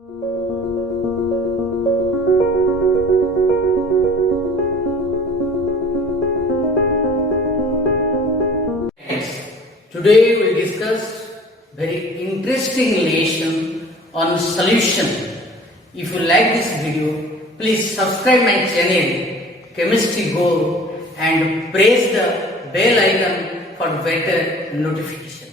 Today we will discuss very interesting lesson on solution. If you like this video, please subscribe my channel Chemistry Go and press the bell icon for better notification.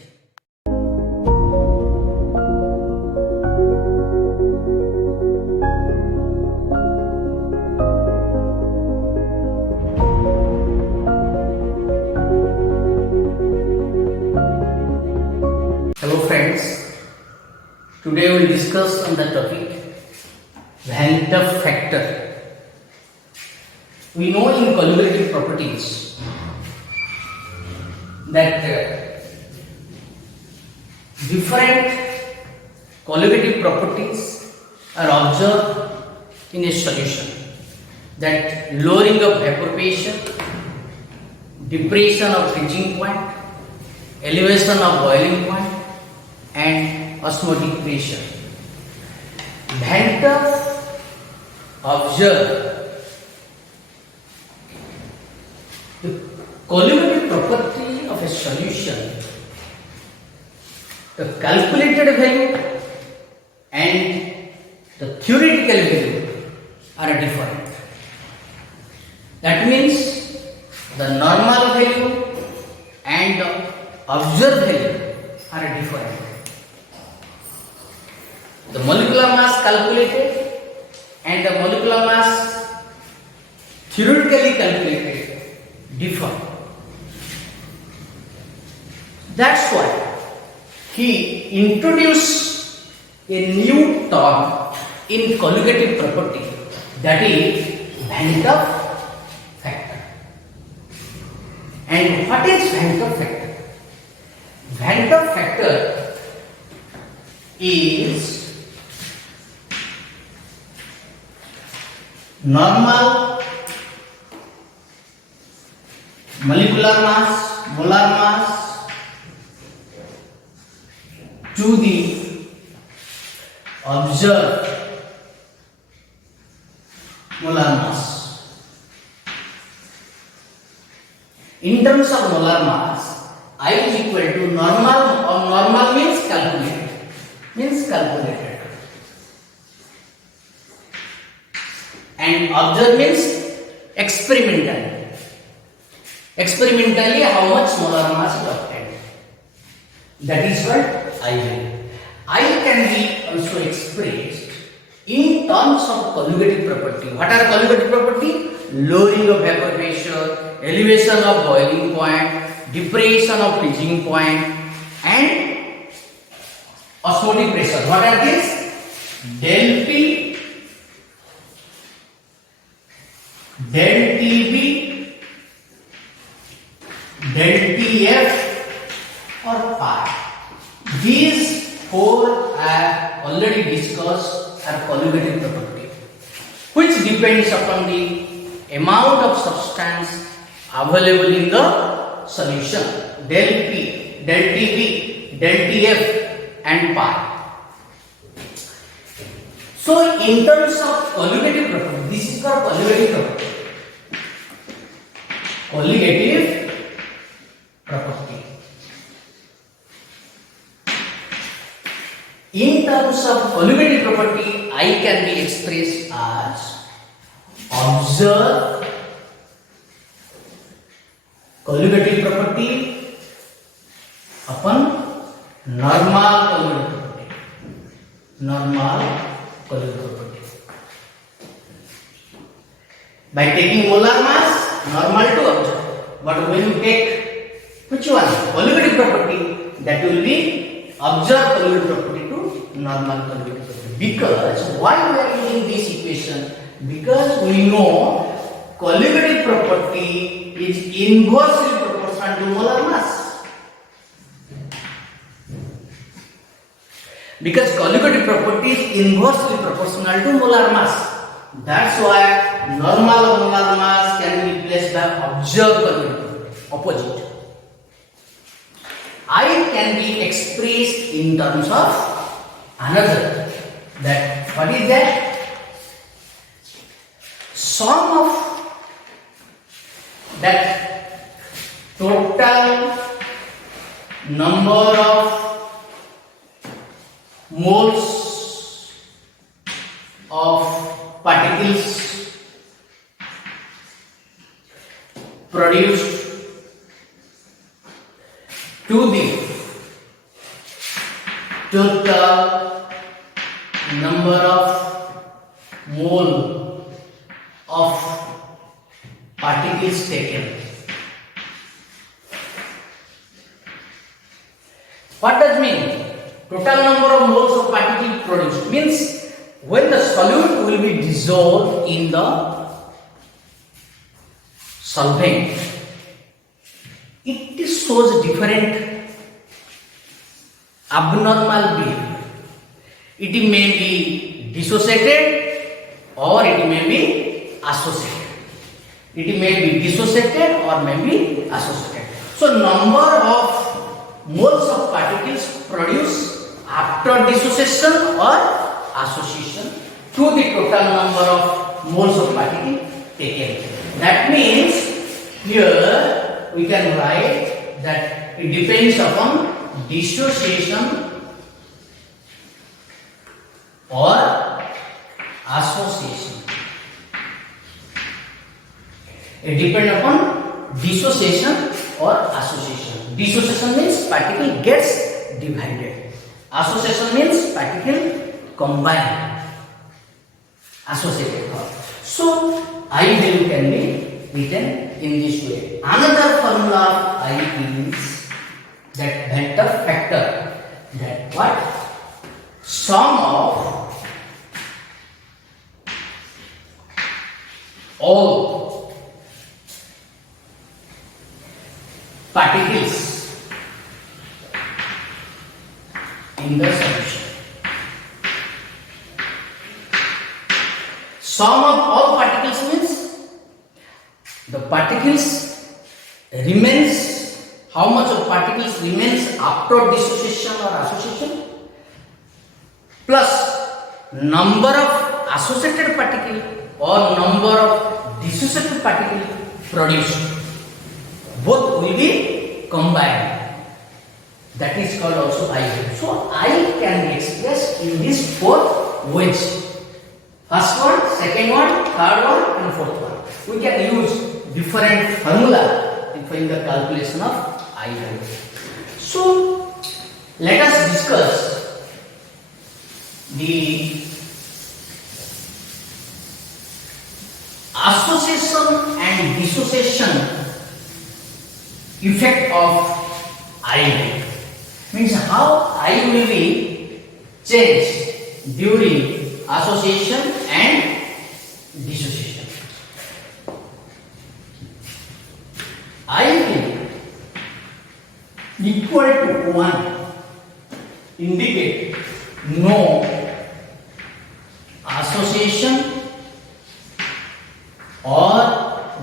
Hello friends, today we will discuss on the topic Van 't Hoff factor. We know in colligative properties that different colligative properties are observed in a solution, that lowering of evaporation, depression of freezing point, elevation of boiling point, and osmotic pressure. Van 't Hoff observed the colligative property of a solution, the calculated value and the theoretical value are different. That means the normal value and the observed value are different. The molecular mass calculated and the molecular mass theoretically calculated differ. That's why he introduced a new term in colligative property, that is Van 't Hoff factor. And what is Van 't Hoff factor? Van 't Hoff factor is normal molecular mass, molar mass to the observed molar mass. In terms of molar mass, I is equal to normal, or normal means calculated, and observed means experimentally how much molar mass is obtained. That is what I value. I can be also expressed in terms of colligative property. What are colligative property? Lowering of vapor pressure, elevation of boiling point, depression of freezing point, and osmotic pressure. What are these? Del P, del TB, del TF, or pi. These four I have already discussed are colligative property, which depends upon the amount of substance available in the solution. Del P, del TB, del TF, and pi. So in terms of colligative property, this is called colligative property. Colligative property. In terms of colligative property, I can be expressed as observed colligative property upon normal colligative property. Normal colligative property. By taking molar mass, normal to observed. But when you take which one? Colligative property, that will be observed colligative property to normal colligative property. Because why we are using this equation? Because we know colligative property is inversely proportional to molar mass. Because colligative property is inversely proportional to molar mass. That's why normal molar mass can be replaced by observed colligative property, opposite. I can be expressed in terms of another That what is that? Sum of that total number of moles of particles produced to the total number of mole of particles taken. What does mean? Total number of moles of particle produced means when the solute will be dissolved in the solvent, it shows different abnormal behavior. It may be dissociated or it may be associated. It may be dissociated or may be associated. So number of moles of particles produced after dissociation or association to the total number of moles of particle taken. That means here we can write that it depends upon dissociation or association. It depends upon dissociation or association. Dissociation means particle gets divided. Association means particle combine. Associated. So I value can be written in this way. Another formula of I is that vector factor. That what? Sum of all particles in the solution. Sum of all particles means the particles remains, how much of particles remains after dissociation or association, plus number of associated particle or number of dissociated particle produced. Both will be combined. That is called also I value. So I can be expressed in these four ways. First one, second one, third one, and fourth one. We can use different formula in the calculation of I value. So let us discuss the association and dissociation effect of I value. Means how I will be changed during association and dissociation. I will equal to 1 indicate no association or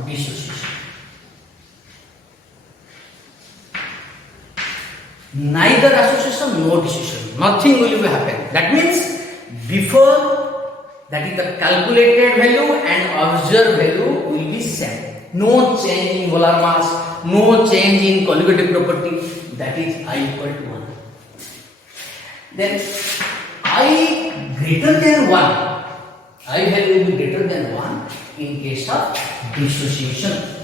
dissociation. Neither association nor dissociation. Nothing will be happen. That means before, that is the calculated value and observed value will be same. No change in molar mass, no change in colligative property. That is I equal to 1. Then I greater than 1. I value will be greater than 1 in case of dissociation.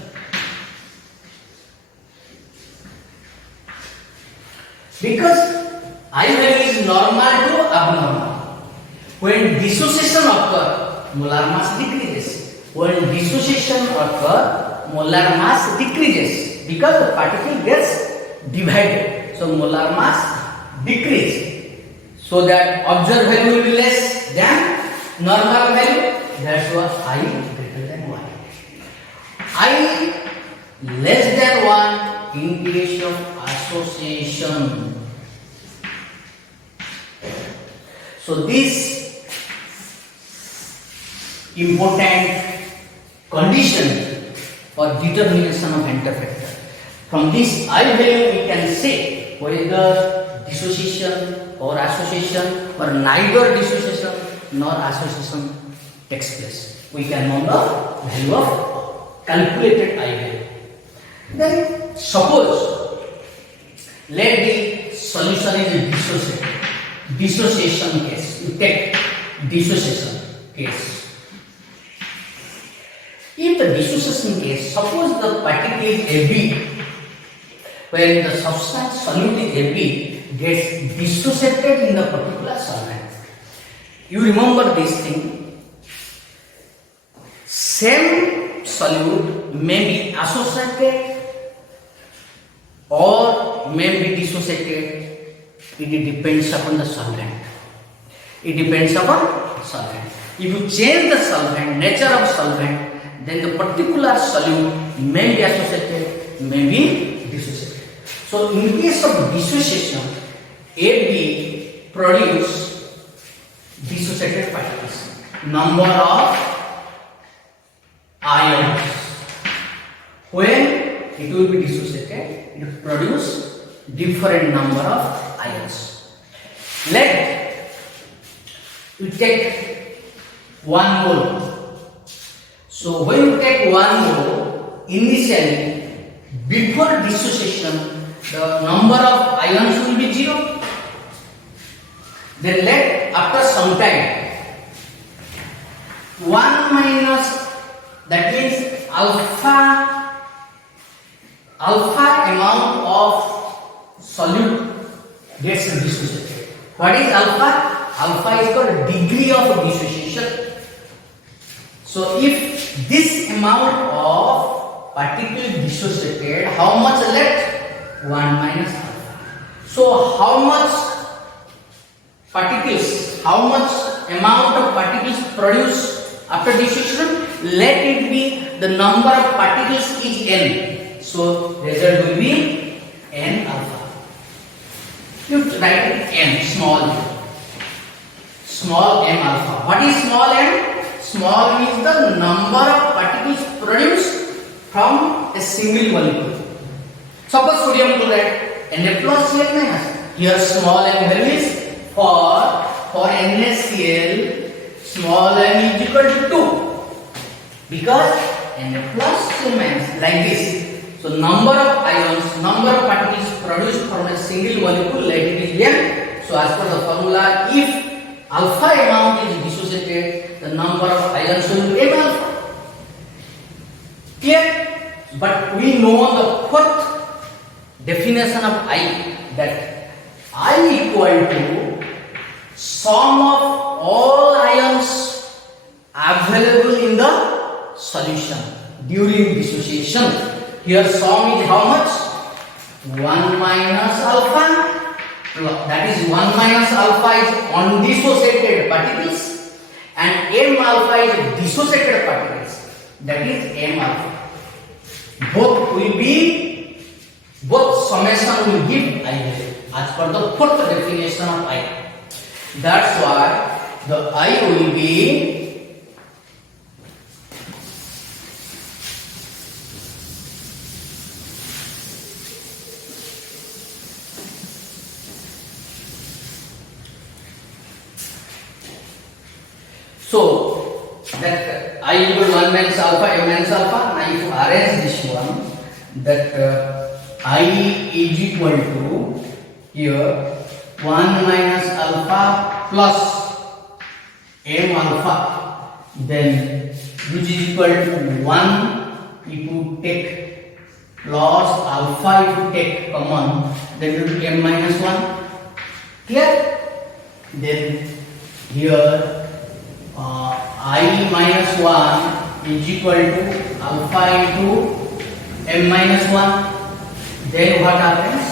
Because I value is normal to abnormal. When dissociation occurs, molar mass decreases. When dissociation occurs, molar mass decreases because the particle gets divided. So molar mass decreases. So that observed value will be less than normal value. That's why I greater than 1. I less than 1 in case of association. So this important condition for determination of interfactor. From this I value we can say whether dissociation or association or neither dissociation nor association takes place. We can know the value of calculated I value. Then suppose let the solution is dissociation case. You take dissociation case. In the dissociation case, suppose the particle is AB, when the substance solute is AB gets dissociated in the particular solvent. You remember this thing. Same solute may be associated or may be dissociated. It depends upon the solvent. It depends upon solvent. If you change the solvent, nature of solvent, then the particular solute may be associated, may be dissociated. So in case of dissociation, AB produce dissociated particles. Number of ions. When it will be dissociated, it will produce different number of ions. Let we take 1 mole. So when you take 1 mole, initially before dissociation, the number of ions will be 0. Then let after some time 1 minus, that means alpha amount of solute gets dissociated. What is alpha? Alpha is called degree of dissociation. So if this amount of particle dissociated, how much left? 1 minus alpha. So how much particles, how much amount of particles produced after dissociation? Let it be the number of particles is n. So result will be n alpha. You write m, small m alpha. What is small m? Small m is the number of particles produced from a single molecule. Suppose sodium chloride, Na plus Cl minus. Here small m value is for NaCl, small m is equal to 2. Because Na plus Cl minus, like this. So number of ions, number of particles produced from a single molecule, let it is m. So as per the formula, if alpha amount is dissociated, the number of ions will be m alpha. Clear? But we know the fourth definition of I, that I equal to sum of all ions available in the solution during dissociation. Here sum is how much? 1 minus alpha. That is 1 minus alpha is undissociated particles and m alpha is dissociated particles. That is m alpha. Both summation will give I value as per the fourth definition of I. That's why the I will be so that I equal to 1 minus alpha, m minus alpha. Now if you arrange this one, that I is equal to here 1 minus alpha plus m alpha, then which is equal to 1 if you take plus alpha if you take common, then it will be m minus 1. Clear? Then here I minus 1 is equal to alpha into m minus 1. Then what happens?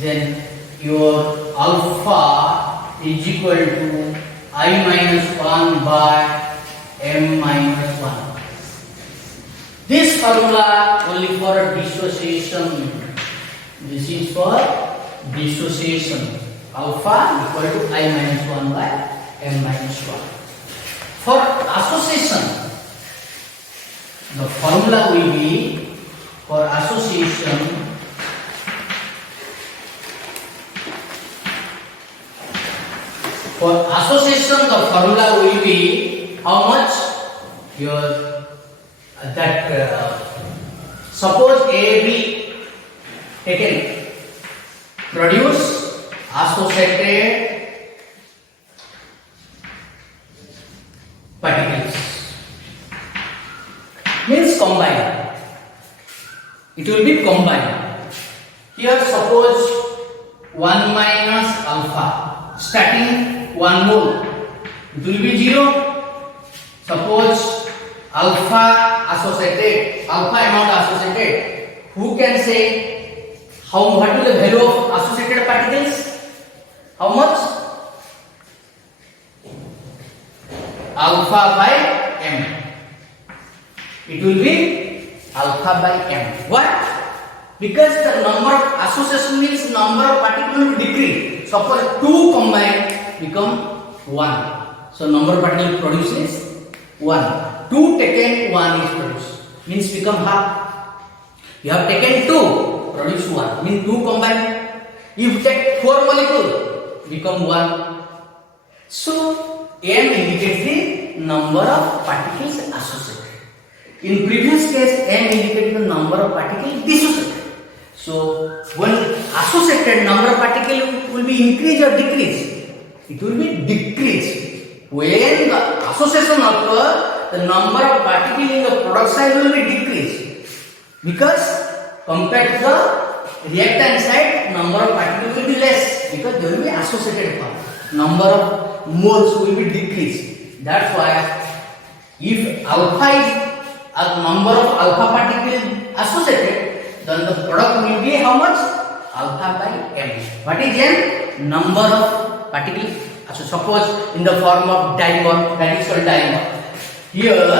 Then your alpha is equal to I minus 1 by m minus 1. This formula only for dissociation. This is for dissociation. Alpha equal to I minus 1 by m minus 1. For association, the formula will be for association association, the formula will be how much? Your suppose AB taken, produce associated particles, means combine. It will be combined. Here suppose 1 minus alpha, starting 1 mole, it will be 0. Suppose alpha associated, alpha amount associated. Who can say what is the value of associated particles? How much? Alpha by m. It will be alpha by m. What? Because the number of association means number of particles will decrease. Suppose 2 combined become 1. So number of particles produced is 1. 2 taken 1 is produced. Means become half. You have taken 2, produce 1. Means 2 combined. You take 4 molecules, become 1. So m indicates the number of particles associated. In previous case, m indicates the number of particles dissociated. So when associated, number of particles will be increase or decrease? It will be decrease. When the association occurs, the number of particles in the product side will be decreased. Because compared to the reactant side, number of particles will be less. Because there will be associated form. Number of moles will be decreased. That's why if alpha is a number of alpha particles associated, then the product will be how much? Alpha by m. What is m? Number of particles. So suppose in the form of dimer, that is called dimer. Here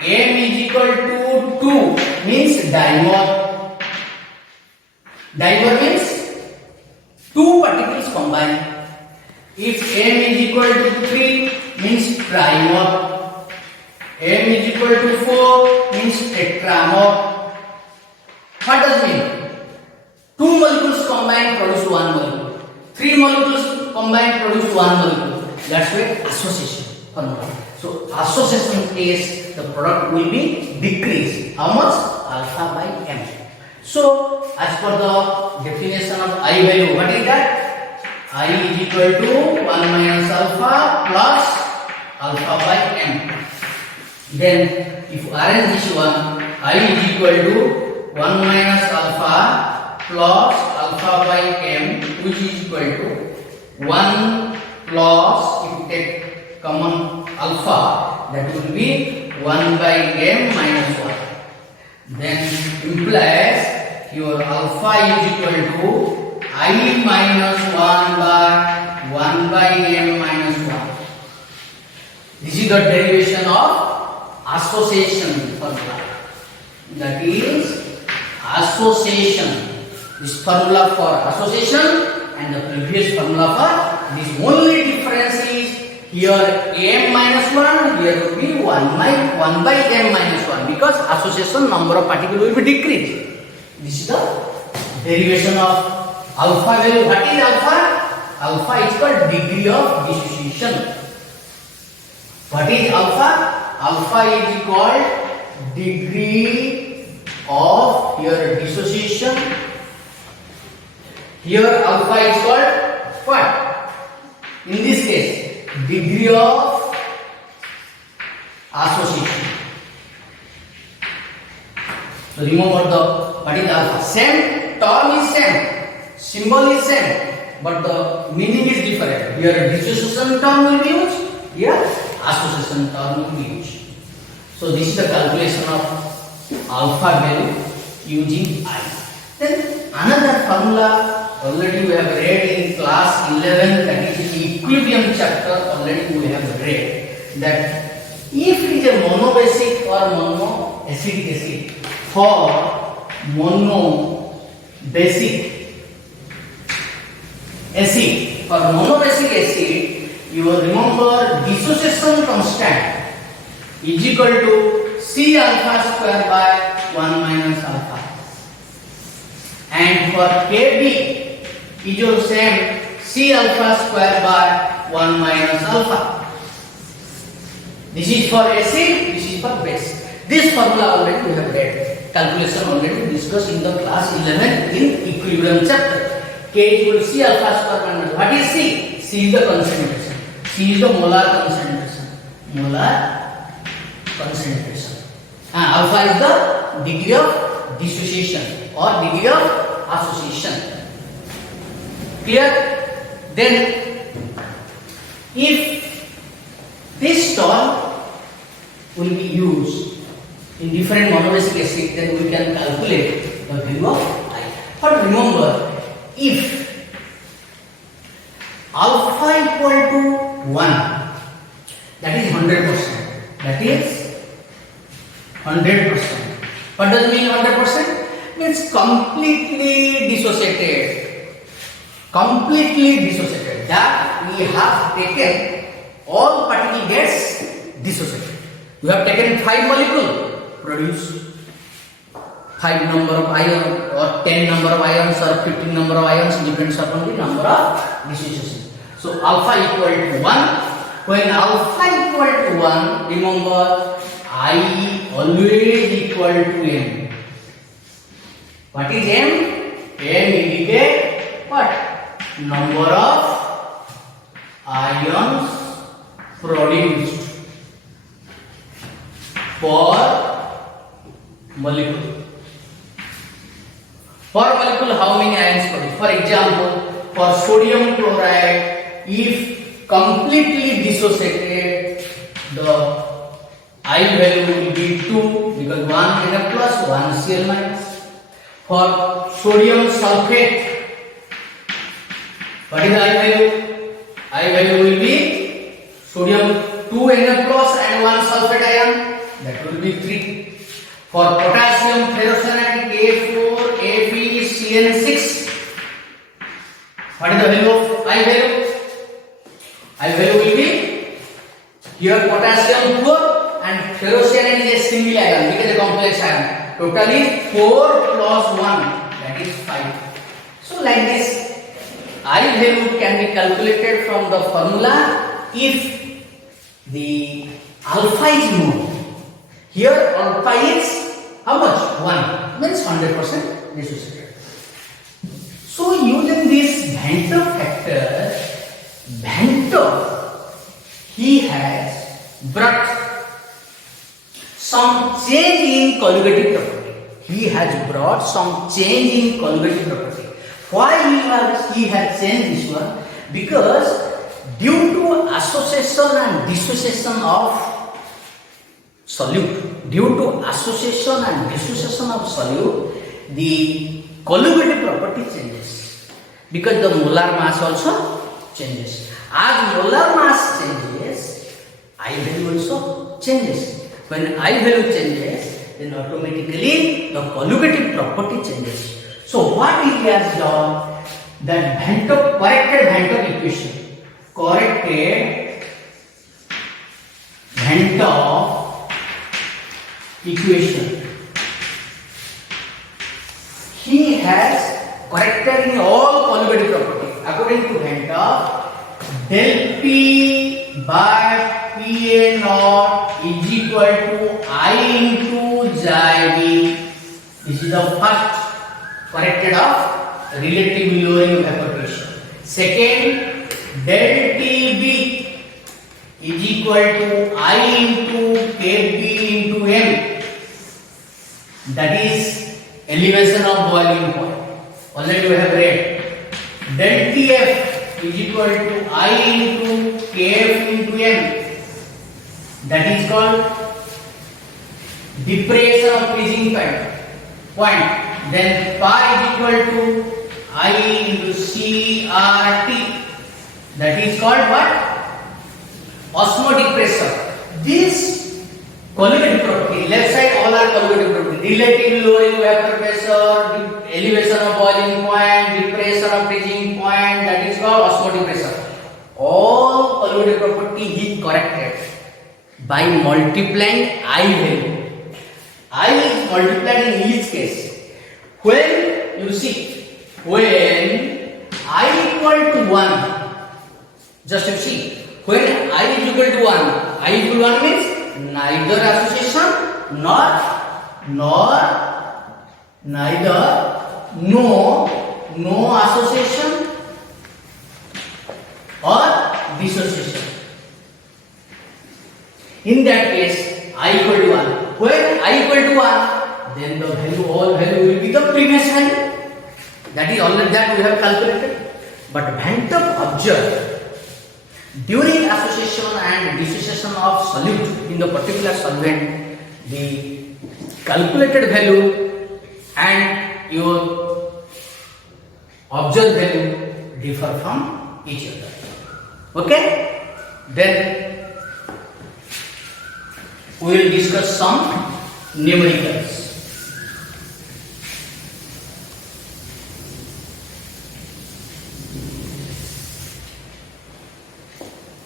m is equal to 2 means dimer. Dimer means 2 particles combined. If m is equal to 3 means trimer. M is equal to 4 means tetramer. What does it mean? 2 molecules combined produce 1 molecule. 3 molecules combined produce 1 molecule. That's why association formula. So association case, the product will be decreased. How much? Alpha by m. So as per the definition of I value, what is that? I is equal to 1 minus alpha plus alpha by m. Then if you arrange this one, I is equal to 1 minus alpha plus alpha by m, which is equal to 1 plus, if you take common alpha, that will be 1 by m minus 1. Then implies your alpha is equal to I minus 1 by m minus 1. This is the derivation of association formula. That is association. This formula for association and the previous formula for this only difference is here m minus 1, here will be 1 by m minus 1, because association number of particles will be decreased. This is the derivation of alpha value. What is alpha? Alpha is called degree of dissociation. What is alpha? Alpha is called degree of your dissociation. Here alpha is called what? In this case, degree of association. So remember what is alpha? Same term is same, symbol is same, but the meaning is different. Here dissociation term will be used, here association term will be used. So this is the calculation of alpha value using I. Then another formula already we have read in class 11, that is the equilibrium chapter. Already we have read that if it is a monobasic or monoacidic acid, for monobasic acid, you will remember dissociation constant is equal to C alpha square by 1 minus alpha. And for Kb is the same, C alpha square by 1 minus alpha. This is for acid, this is for base. This formula already we have read. Calculation already discussed in the class 11 in equilibrium chapter. K equal to C alpha square minus. What is C? C is the concentration. C is the molar concentration. Molar concentration. And alpha is the degree of dissociation or degree of association. Clear? Then, if this term will be used in different monobasic acid, then we can calculate the value of I. But remember, if alpha equal to 1, that is 100%. That is 100%. What does it mean 100%? Means completely dissociated. Completely dissociated. That we have taken all particle gets dissociated. We have taken 5 molecules, produce 5 number of ions or 10 number of ions or 15 number of ions, depends upon the number of dissociation. So alpha equal to 1. When alpha equal to 1, remember I always equal to M. What is M? M indicate what? Number of ions produced per molecule. Per molecule, how many ions produced? For example, for sodium chloride, if completely dissociated, the I value will be 2 because 1 Na plus 1 Cl minus. For sodium sulfate, what is the I value? I value will be sodium 2 Na plus and 1 sulfate ion, that will be 3. For potassium ferrocyanide K4 FeCN6, what is the value of I value? I value will be here potassium 4 and ferrocyanide is a single ion, because a complex ion. Totally 4 plus 1, that is 5. So like this, I value can be calculated from the formula if the alpha is known. Here alpha is how much? 1, means 100% dissociated. So using this Van 't Hoff factor, Van 't Hoff, he has brought some change in colligative property. He has brought some change in colligative property. Why he has changed this one? Because due to association and dissociation of solute, the colligative property changes because the molar mass also changes. As molar mass changes, I value also changes. When I value changes, then automatically the colligative property changes. So what he has done, that Van 't Hoff corrected Van 't Hoff equation, corrected Van 't Hoff equation. He has corrected in all colligative property. According to Van 't Hoff, del P by Pa naught is equal to I into xi V. This is the first corrected of relatively lowering evaporation. Second, del Tb is equal to I into Kb into M. That is elevation of boiling point. Already we have read. Del Tf is equal to I into Kf into M. That is called depression of freezing point. Then pi is equal to I into CRT. That is called what? Osmotic pressure. This colligative property, left side all are colligative property. Relatively lowering vapor pressure, elevation of boiling point, depression of freezing point, that is called osmotic pressure. All colligative property he corrected by multiplying I value. I is multiplied in each case. When you see, when I equal to 1, Just you see, when I is equal to 1, I is equal to 1 means neither association nor neither no association or dissociation. In that case, I equal to 1. When I equal to 1, then the all value will be the previous value. That is already that we have calculated. But Van Top observed during association and dissociation of solute in the particular solvent, the calculated value and your observed value differ from each other. Okay? Then we will discuss some numericals.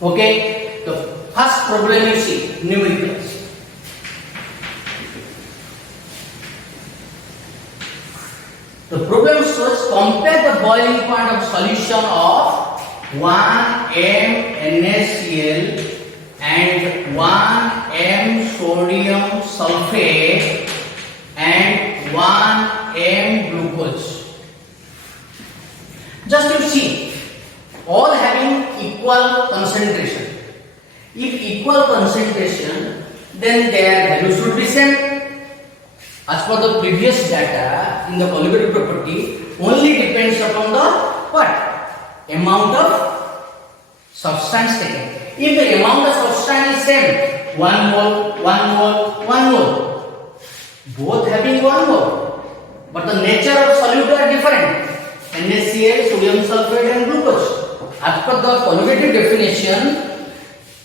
Okay, the first problem you see, numericals. The problem shows compare the boiling point of solution of 1m NaCl and 1m sodium sulfate and 1m glucose. Just you see, all having equal concentration. If equal concentration, then their value should be same. As per the previous data in the colligative property, only depends upon the what? Amount of substance taken. If the amount of substance is same, 1 mole, 1 mole, 1 mole, both having 1 mole, but the nature of solute are different. NaCl, sodium sulfate and glucose. As per the colligative definition,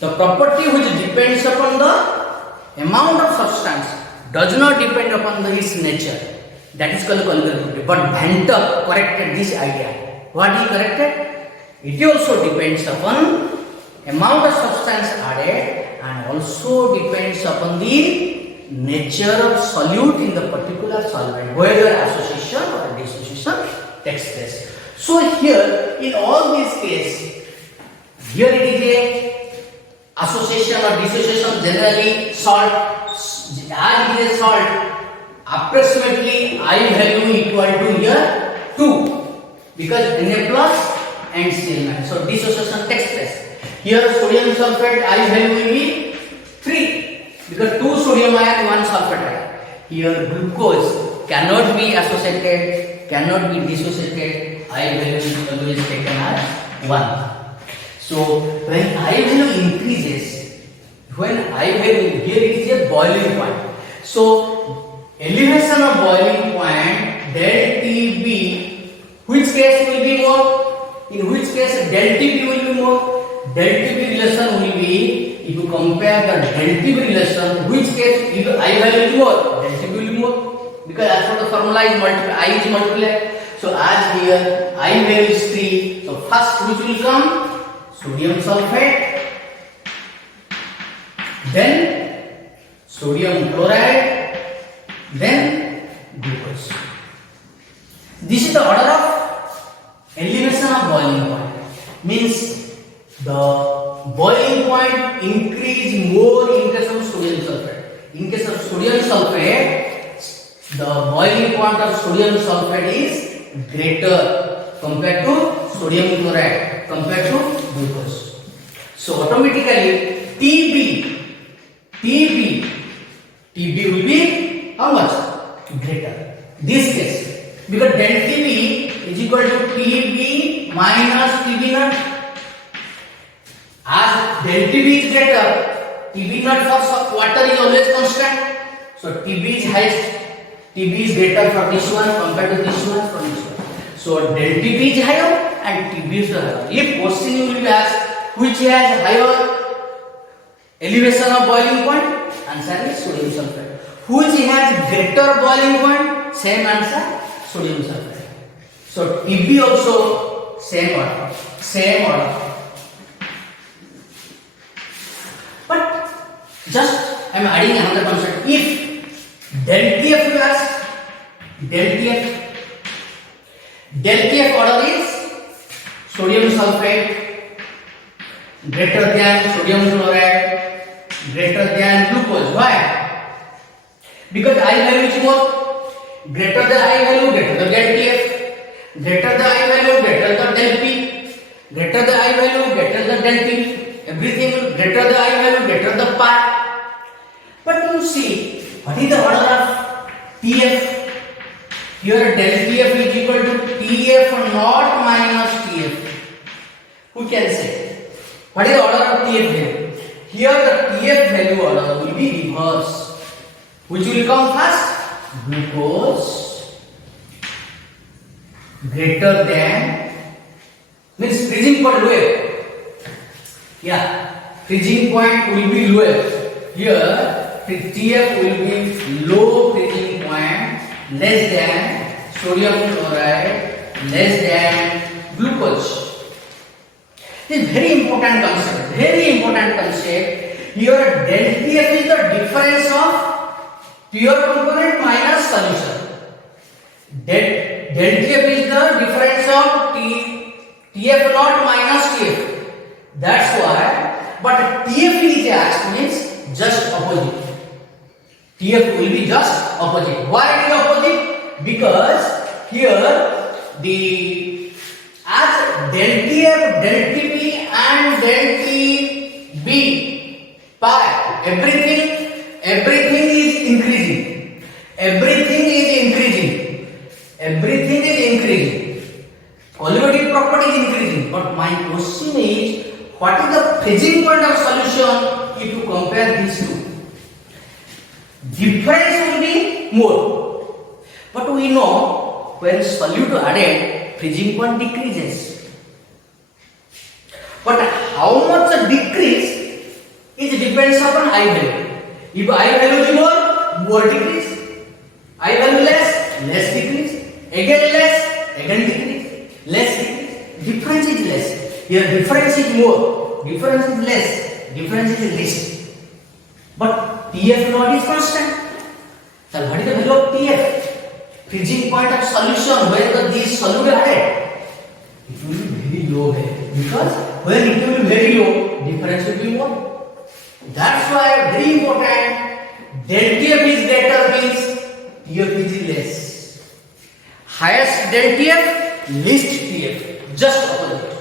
the property which depends upon the amount of substance does not depend upon its nature. That is called colligative property. But Van Top corrected this idea. What he corrected? It also depends upon amount of substance added and also depends upon the nature of solute in the particular solvent, whether association or dissociation takes place. So here, in all these cases, here it is a association or dissociation, generally salt, as it is salt, approximately I value equal to here 2, because Na plus and Cl minus. So dissociation takes place. Here sodium sulfate I value will be 3, because 2 sodium ion, 1 sulfate ion. Here glucose cannot be associated, cannot be dissociated. I value is always taken as 1. So when I value increases, when I value, here it is a boiling point. So elevation of boiling point del TB, which case will be more? In which case del TB will be more? Del TB relation will be, if you compare the del TB relation, which case if I value is more? Del TB will be more, because as per the formula is multiplied, I is multiplied. So as here I value is 3. So first which will come? Sodium sulfate, then sodium chloride, then glucose. This is the order of elevation of boiling point. Means the boiling point increase more in case of sodium sulfate. In case of sodium sulfate, the boiling point of sodium sulfate is greater compared to sodium chloride, compared to glucose. So automatically TB will be how much? Greater. This case, because del TB is equal to TB minus TB naught. As del TB is greater, TB naught for water is always constant. So TB is highest. TB is greater for this one compared to this one for this one. So del TB is higher and TB is higher. If question you will be asked which has higher elevation of boiling point, answer is sodium sulfate. Which has greater boiling point, same answer, sodium sulfate. So TB also same order. But just I am adding another concept. If del TF you ask, del TF order is sodium sulfate greater than sodium chloride, greater than glucose. Why? Because I value is more. Greater the I value, greater the del TF. Greater the I value, greater the del P. Greater the I value, greater the del T. Everything greater the I value, greater the pi. But you see, what is the order of TF? Here del TF is equal to TF naught minus TF. Who can say? What is the order of TF value? Here the TF value order will be reversed. Which will come first? Glucose greater than means freezing point lower. Yeah, freezing point will be lower. Here TF will be low freezing point, less than sodium chloride, less than glucose. This is very important concept. Very important concept. Here del TF is the difference of pure component minus solution. Del TF is the difference of TF naught minus TF. That's why. But TF is means just opposite. TF will be just opposite. Why it is opposite? Because here the as del TF, del TP and del TB pi everything is increasing. Everything is increasing. Everything is increasing. Collimative property is increasing. But my question is, what is the freezing point of solution if you compare these two? Difference will be more. But we know when solute added, freezing point decreases. But how much a decrease it depends upon I value. If I value is more decrease. I value less decrease. Again less, again decrease. Less decrease. Difference is less. Here difference is more. Difference is less. Difference is least. But TF naught is constant. So what is the value of TF? Freezing point of solution where these solute added. It will be very low here. Because when it will be very low, difference will be more. That's why very important. Del TF is greater means TF is less. Highest del TF, least TF. Just opposite.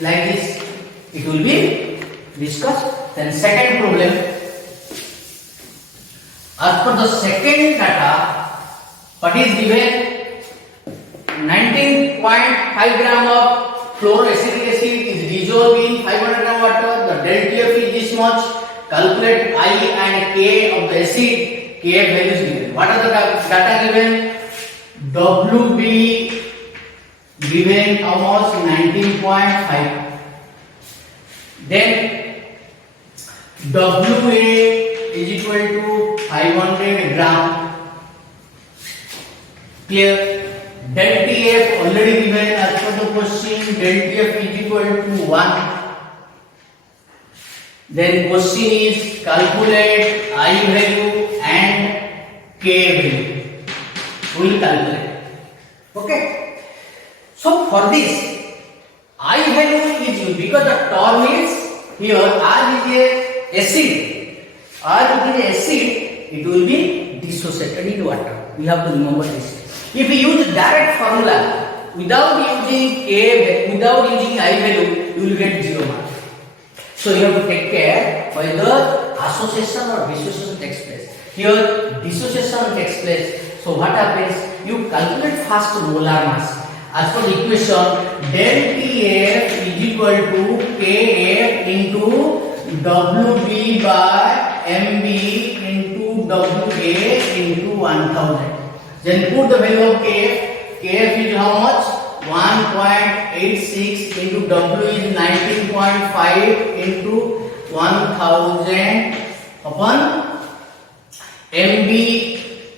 Like this, it will be discussed. Then second problem. As per the second data, what is given? 19.5 gram of fluoroacetic acid is dissolved in 500 gram water. The del TF is this much. Calculate I and K of the acid. K values given. What are the data given? WB given almost 19.5. Then WA is equal to 500 gram. Clear? Del TF already given as per the question. Del TF is equal to 1. Then question is calculate I value and K value. We will calculate. Okay. So for this I value is used because the term is here R is a acid. R is an acid. It will be dissociated in water. We have to remember this. If we use direct formula without using K, without using I value, you will get 0 mark. So you have to take care whether association or dissociation takes place. Here dissociation takes place. So what happens? You calculate first molar mass. As per the equation, del TF is equal to KF into WB by MB into WA into 1000. Then put the value of KF. KF is how much? 1.86 into W is 19.5 into 1000 upon MB.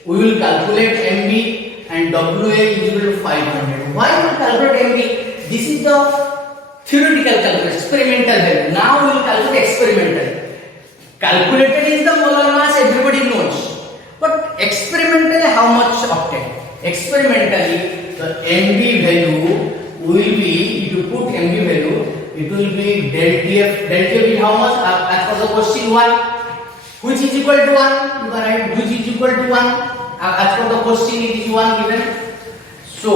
We will calculate MB and WA is equal to 500. Why we will calculate MB? This is the theoretical calculation, experimental value. Now we will calculate experimental. Calculated is the molar mass, everybody knows. But experimentally, how much obtained? Experimentally, the MB value will be, if you put MB value, it will be del TF. Del TF is how much? As per the question 1, which is equal to 1. You can write which is equal to 1. As per the question, it is 1 given. So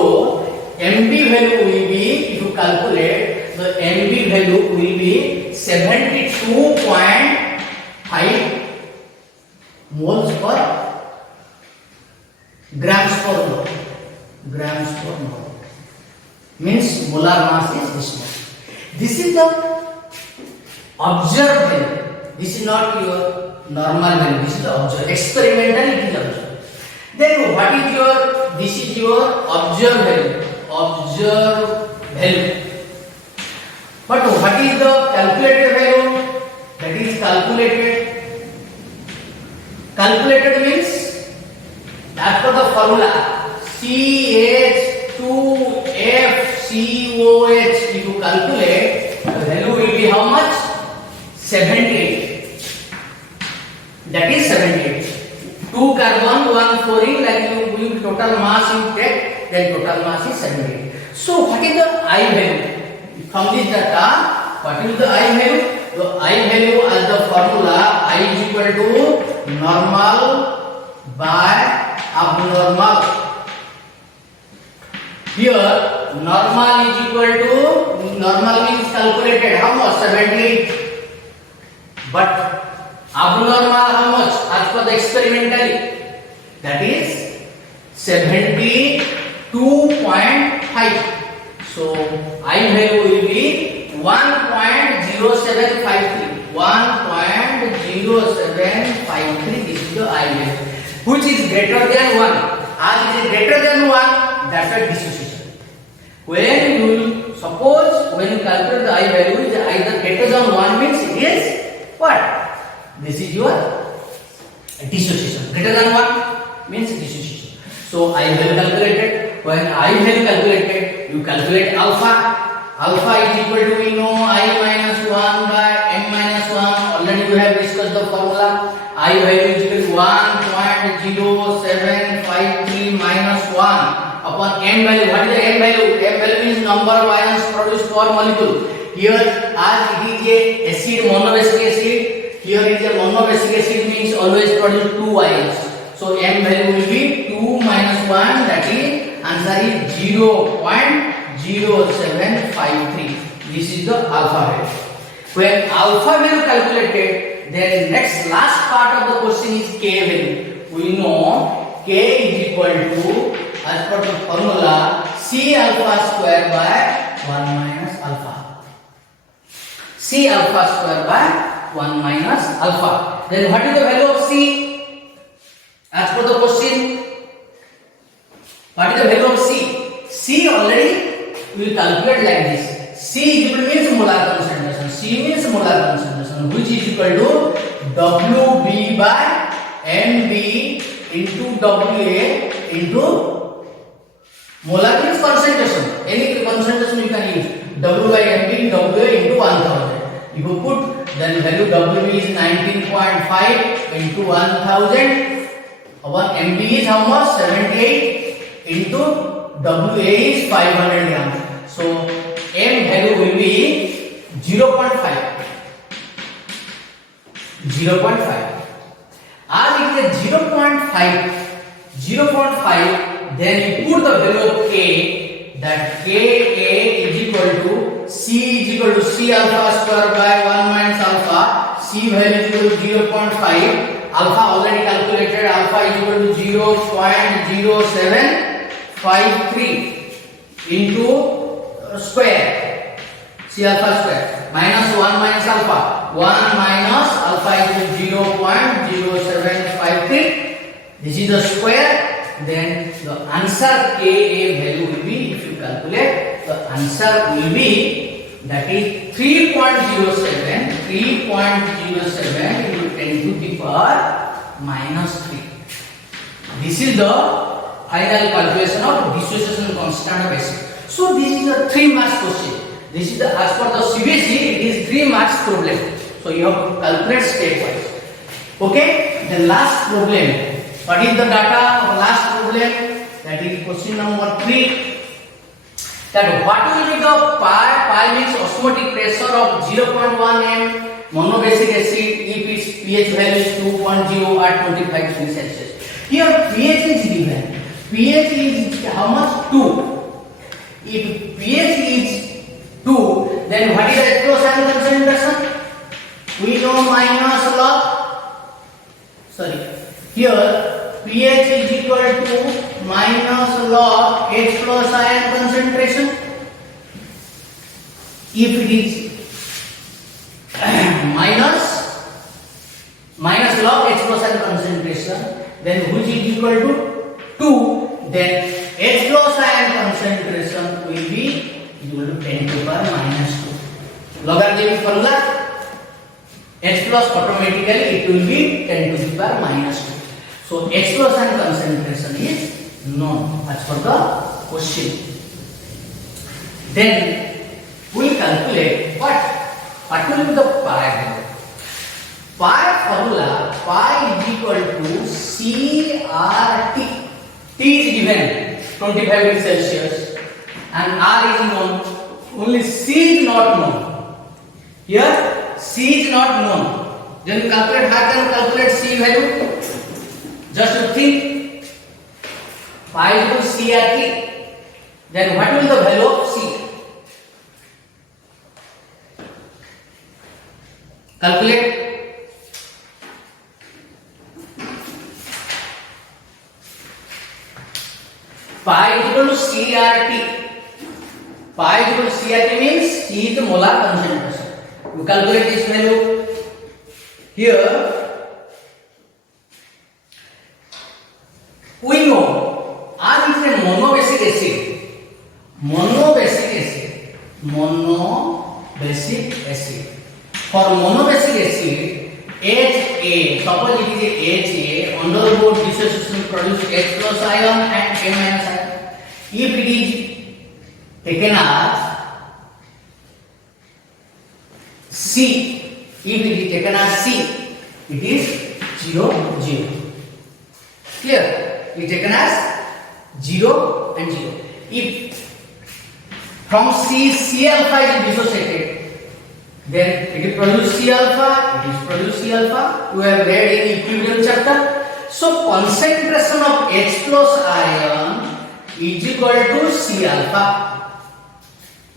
MB value will be, if you calculate, the MB value will be 72.5 moles per grams per mole. Grams per mole means molar mass is this much. This is the observed value. This is not your normal value. This is the observed. Experimental it is observed. Then what is your? This is your observed value. Observed value. But what is the calculated value? That is calculated. Calculated means as per the formula CH2FCOH. If you calculate, the value will be how much? 78. That is 78. 2 carbon, 1 fluorine, like you total mass you take, then total mass is 78. So what is the I value? From this data, what is the I value? The I value as the formula I is equal to normal by abnormal. Here normal is equal to, normal means calculated how much? 78. But abnormal how much? As per the experimentally, that is 72.5. So I value will be 1.0753. 1.0753. This is the I value, which is greater than 1. As it is greater than 1, that's a dissociation. When you suppose when you calculate the I value is either greater than 1 means it is what? This is your dissociation. Greater than 1 means dissociation. So I value calculated. When I value calculated, you calculate alpha. Alpha is equal to, we know, I minus 1 by m minus 1. Already we have discussed the formula. I value is equal to 1.0753 minus 1 upon m value. What is the m value? M value is number of ions produced per molecule. Here, as it is a acid, monobasic acid. Here is a monobasic acid means always produce 2 ions. So m value will be 2 minus 1. That is answer is 0.0753. This is the alpha value. When alpha value calculated, then next last part of the question is k value. We know k is equal to, as per the formula, C alpha square by 1 minus alpha. C alpha square by 1 minus alpha. Then what is the value of C? As per the question, what is the value of C? C already we will calculate like this. C is equal to means molar concentration. C means molar concentration, which is equal to WB by MB into WA into molar means concentration. Any concentration you can use. W by MB WA into 1000. If you put, then value WB is 19.5 into 1000. Our MB is how much? 78 into WA is 500 grams. So M value will be 0.5. 0.5. As it is 0.5, then you put the value of K, that Ka is equal to C is equal to C alpha square by 1 minus alpha. C value is equal to 0.5. Alpha already calculated. Alpha is equal to 0.0753 into square. C alpha square minus 1 minus alpha. 1 minus alpha is equal to 0.0753. This is the square. Then the answer Ka value will be, if you calculate, the answer will be, that is 3.07 into 10 to the power minus 3. This is the final calculation of dissociation constant of acid. So this is a 3 marks question. This is the, as per the CBSE, it is 3 marks problem. So you have to calculate stepwise. Okay, the last problem. What is the data of last problem? That is question number 3. That what will be the pi means osmotic pressure of 0.1 m monobasic acid if its pH value is 2.0 at 25 degrees Celsius. Here pH is given. pH is how much? 2. If pH is 2, then what is the H plus ion concentration? We know minus log. Sorry. Here pH is equal to minus log H plus ion concentration. If it is minus log H plus ion concentration, then which is equal to 2, then H plus ion concentration will be equal to 10 to the power minus 2. Logarithmic formula, H plus automatically it will be 10 to the power minus 2. So H plus ion concentration is known as per the question. Then we will calculate what will be the pi value. Pi formula, pi is equal to CRT. T is given 25 degrees Celsius and R is known. Only C is not known. Here C is not known. Then you calculate, how can you calculate C value? Just to think, pi is equal to CRT. Then what will be the value of C? Calculate. Pi is equal to CRT. Pi is equal to CRT means C is the molar concentration. You calculate this value. Here we know R is a monobasic acid. Monobasic acid. For monobasic acid, Ha, suppose it is a HA, undergoes dissociation produce H plus ion and K minus ion. If it is taken as C, it is 0, 0. Clear? It is taken as 0 and 0. If from C alpha is dissociated, then it will produce C alpha, we have read in equilibrium chapter. So concentration of H plus ion is equal to C alpha.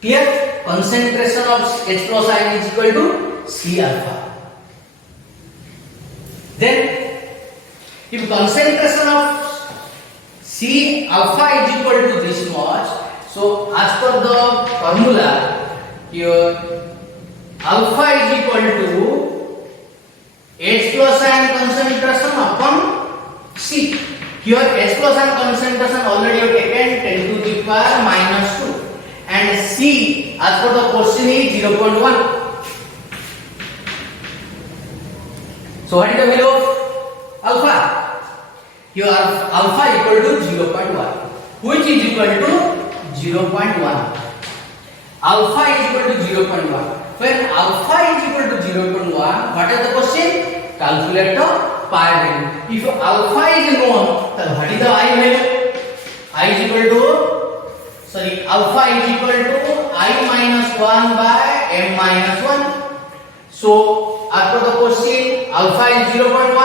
Clear? Concentration of H plus ion is equal to C alpha. Then if concentration of C alpha is equal to this much, so as per the formula, here alpha is equal to H plus ion concentration upon C. Here H plus ion concentration already have taken 10 to the power minus 2 and C as per the question is 0.1. So what is the value of alpha? Here alpha equal to 0.1, which is equal to 0.1. Alpha is equal to 0.1. When alpha is equal to 0.1, what is the question? Calculate the pi value. If alpha is known, then what is the I value? Alpha is equal to I minus 1 by m minus 1. So, as per the question, alpha is 0.1,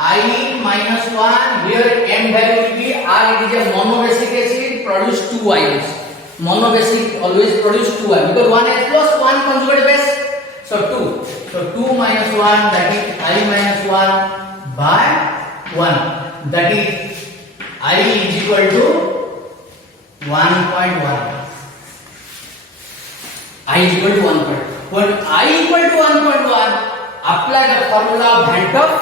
I minus 1, where m value will be R. It is a monobasic acid, produce 2 ions. Monobasic always produce 2 ions because 1 H plus 1 conjugate base. So 2. So 2 minus 1, that is I minus 1 by 1. That is I is equal to 1.1. I is equal to 1.1. When I equal to 1.1, apply the formula of Van 't Hoff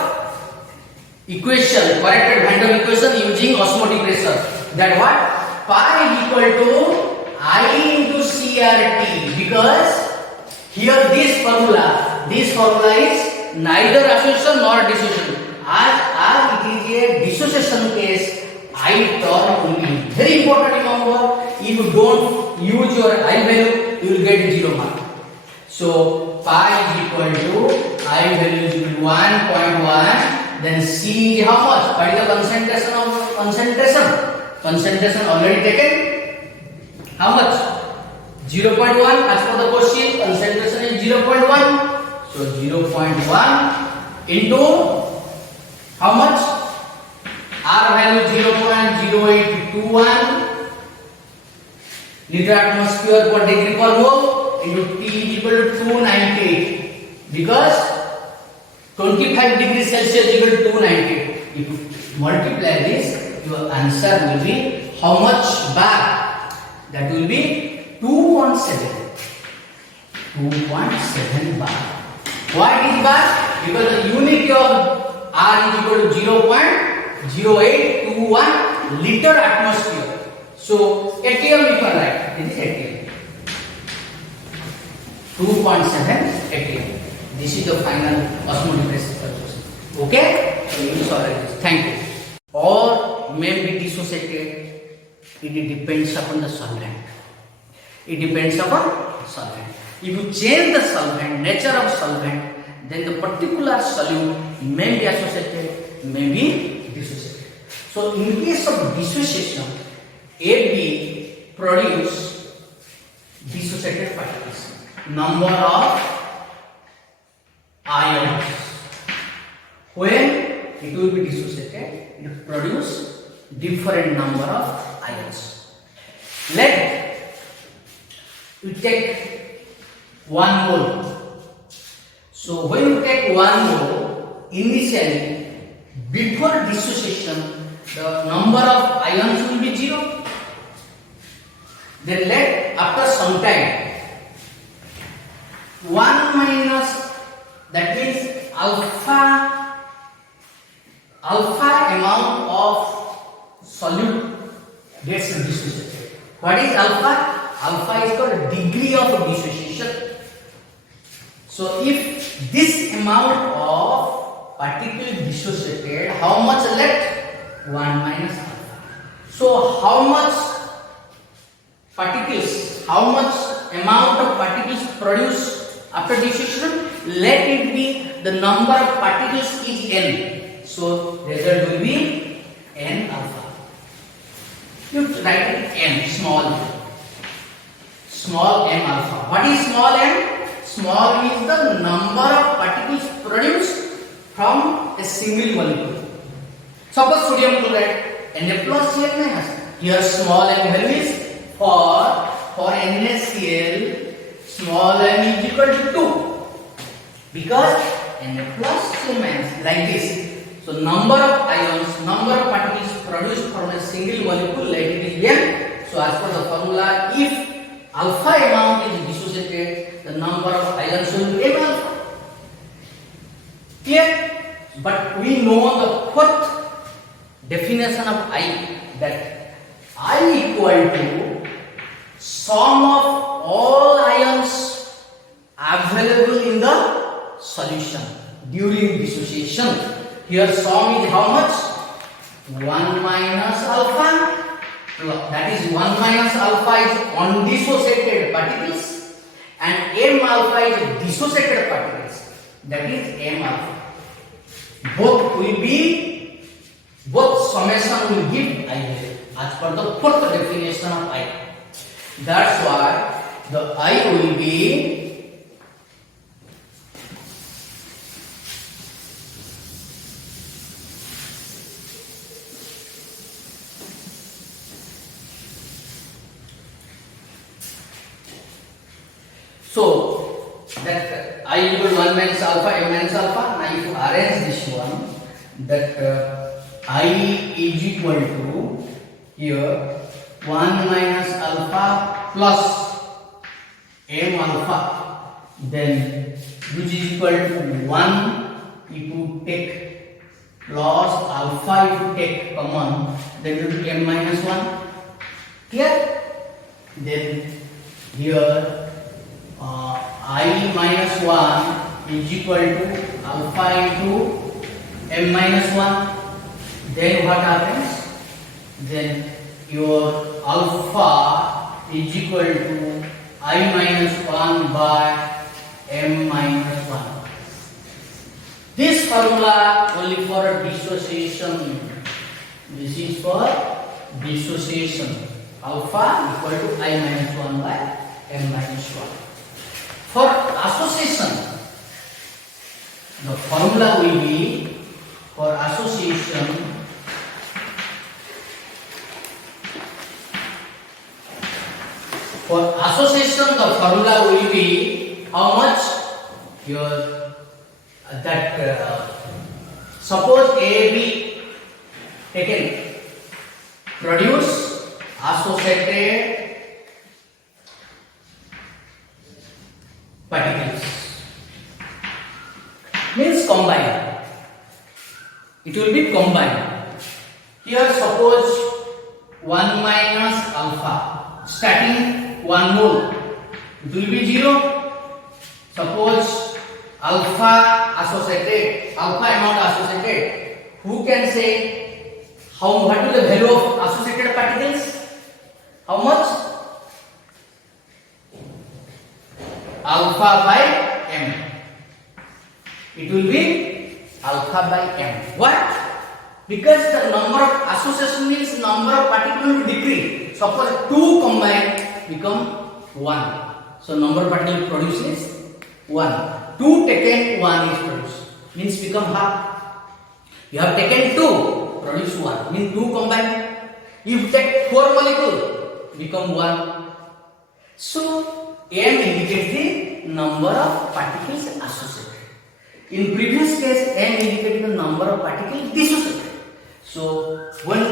equation, corrected Van 't Hoff equation using osmotic pressure. That what? Pi is equal to I into CRT, because here this formula is neither association nor dissociation. As it is a dissociation case, I term will be very important. Remember, if you don't use your I value, you will get 0 mark. So pi is equal to I value is equal to 1.1. Then C is how much? What is the concentration of concentration? Concentration already taken. How much? 0.1. As per the question, concentration is 0.1. So 0.1 into how much? R value 0.0821 liter atmosphere per degree per mole into T is equal to 298 because 25 degrees Celsius equal to 298. If you multiply this, your answer will be how much bar? That will be 2.7. 2.7 bar. Why it is bar? Because the unit of R is equal to 0.0821 liter atmosphere. So ATM you can write. This is ATM. 2.7 ATM. This is the final osmotic pressure. Okay? So you solve this. Thank you. Or may be dissociated. It depends upon the solvent. It depends upon solvent. If you change the solvent, nature of solvent, then the particular solute may be associated, may be dissociated. So in case of dissociation, AB produce dissociated particles. Number of ions. When it will be dissociated, it will produce different number of ions. Let you take 1 mole. So when you take 1 mole, initially before dissociation, the number of ions will be 0. Then let after some time 1 minus, that means alpha amount of solute gets dissociated. What is alpha? Alpha is called degree of dissociation. So if this amount of particle dissociated, how much left? 1 minus alpha. So how much particles, how much amount of particles produced after dissociation? Let it be the number of particles is n. So result will be n alpha. You write it n, small m alpha. What is small m? Small is the number of particles produced from a single molecule. Suppose sodium chloride, Na plus Cl minus. Here small m value is for NaCl, small m is equal to 2 because Na plus Cl minus, like this. So number of ions, number of particles produced from a single molecule, let it is m. So as per the formula, if alpha amount is dissociated, the number of ions will be m alpha. Clear? But we know the fourth definition of I, that I equal to sum of all ions available in the solution during dissociation. Here sum is how much? 1 minus alpha. That is 1 minus alpha is undissociated particles and m alpha is dissociated particles. That is m alpha. Both summation will give I as per the fourth definition of I. That's why the I will be so that I equal to 1 minus alpha, m minus alpha. Now if you arrange this one, that I is equal to here 1 minus alpha plus m alpha, then which is equal to 1 if you take plus alpha if you take common, then it will be m minus 1. Clear? Then here I minus 1 is equal to alpha into m minus 1. Then what happens? Then your alpha is equal to I minus 1 by m minus 1. This formula only for dissociation. This is for dissociation. alpha equal to I minus 1 by m minus 1. For association, the formula will be, for association, the formula will be how much? Your suppose A B taken, produce associated particles, means combine. It will be combined. Here suppose 1 minus alpha, starting 1 mole, it will be 0. Suppose alpha associated, alpha amount associated. Who can say what is the value of associated particles? How much? Alpha by m. It will be alpha by m. What? Because the number of association means number of particles will decrease. Suppose 2 combine become 1. So number of particles produced is 1. 2 taken 1 is produced. Means become half. You have taken 2, produce 1. Means 2 combine. If you take 4 molecules, become 1. So m indicates the number of particles associated. In previous case, m indicated the number of particles dissociated. So when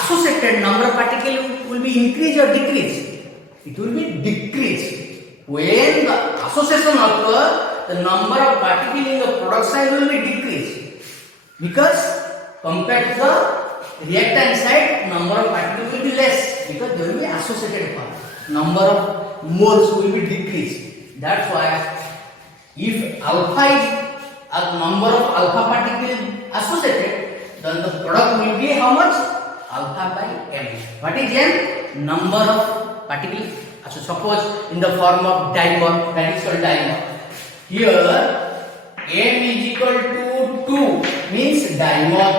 associated, number of particles will be increase or decrease? It will be decrease. When the association occurs, the number of particles in the product side will be decreased, because compared to the reactant side, number of particles will be less, because there will be associated part. Number of moles will be decreased. That's why if alpha is a number of alpha particles associated, then the product will be how much? Alpha by m. What is m? Number of particles. So suppose in the form of dimer, that is called dimer. Here m is equal to 2, means dimer.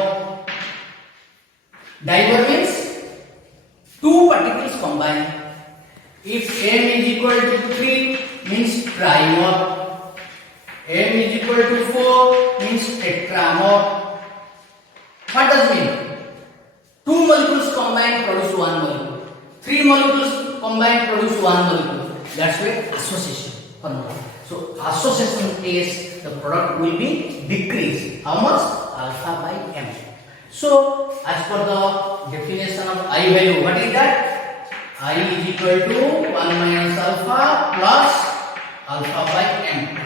Dimer means 2 particles combined. If m is equal to 3, means trimer. m is equal to 4, means tetramer. What does it mean? 2 molecules combined produce 1 molecule. 3 molecules combined produce 1 molecule. That's why association formula. So association case, the product will be decreased. How much? Alpha by m. So as per the definition of I value, what is that? I is equal to 1 minus alpha plus alpha by m.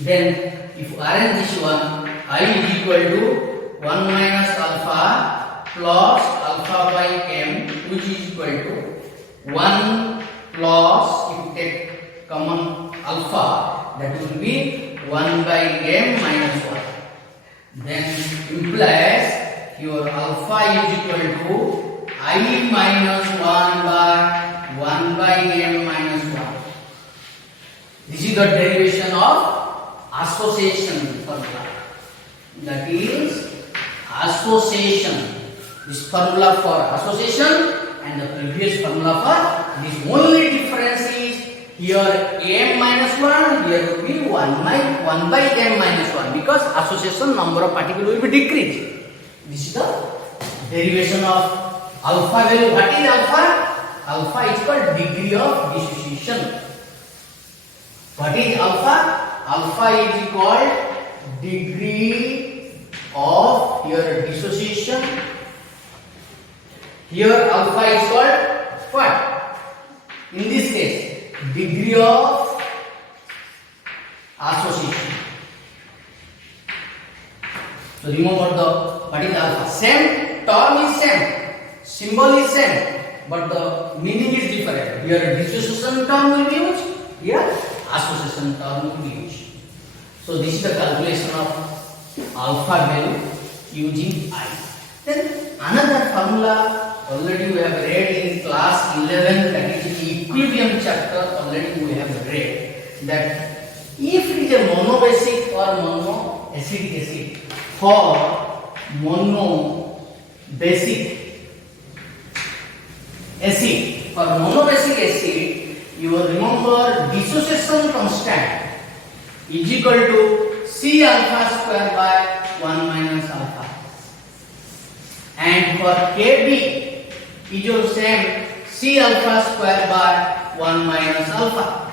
Then if you arrange this one, I is equal to 1 minus alpha plus alpha by m, which is equal to 1 plus, if you take common alpha, that will be 1 by m minus 1. Then implies your alpha is equal to I minus 1 by 1 by m minus 1. This is the derivation of association formula. That is association. This formula for association and the previous formula for this, only difference is here m minus 1, here will be 1 by m minus 1, because association number of particles will be decreased. This is the derivation of alpha value. What is alpha? Alpha is called degree of dissociation. What is alpha? Alpha is called degree of your dissociation. Here alpha is called what? In this case, degree of association. So remember the what is alpha? Same term is same, symbol is same, but the meaning is different. Here dissociation term will be used, here association term will be used. So this is the calculation of alpha value using I. Then another formula already we have read in class 11, that is the equilibrium chapter. Already we have read that if it is a monobasic or monoacidic acid, for monobasic acid. For monobasic acid, you will remember dissociation constant is equal to C alpha square by 1 minus alpha. And for Kb is your same C alpha square by 1 minus alpha.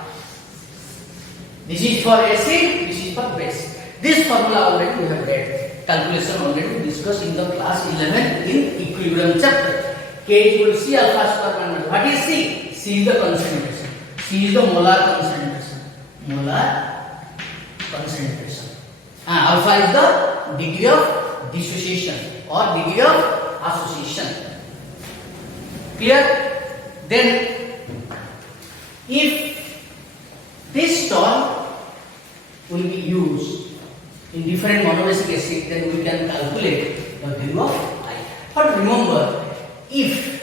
This is for acid, this is for base. This formula already we have read. Calculation already discussed in the class 11 in equilibrium chapter. K is equal to C alpha square minus. What is C? C is the concentration. C is the molar concentration. Molar concentration. Alpha is the degree of dissociation or degree of association. Clear? Then, if this term will be used in different monobasic acid, then we can calculate the value of I. But remember, if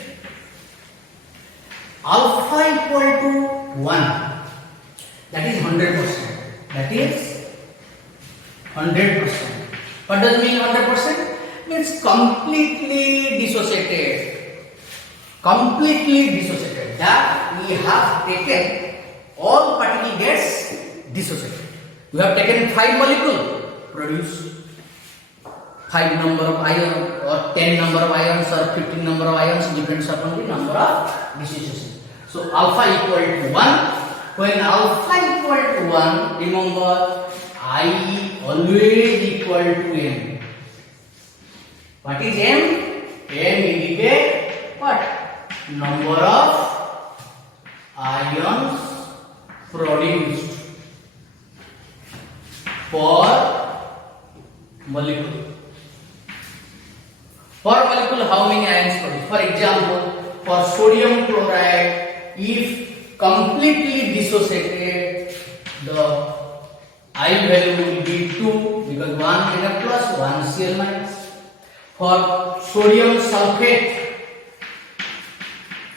alpha equal to 1, that is 100%. That is 100%. What does mean 100%? Means completely dissociated. Completely dissociated. That we have taken all particle gets dissociated. We have taken 5 molecules, produce 5 number of ions or 10 number of ions or 15 number of ions, depends upon the number of dissociation. So alpha equal to 1. When alpha equal to 1, remember I always equal to M. What is M? M indicate what? Number of ions produced per molecule. Per molecule, how many ions produced? For example, for sodium chloride, if completely dissociated, the I value will be 2 because 1 Na plus 1 Cl minus. For sodium sulfate,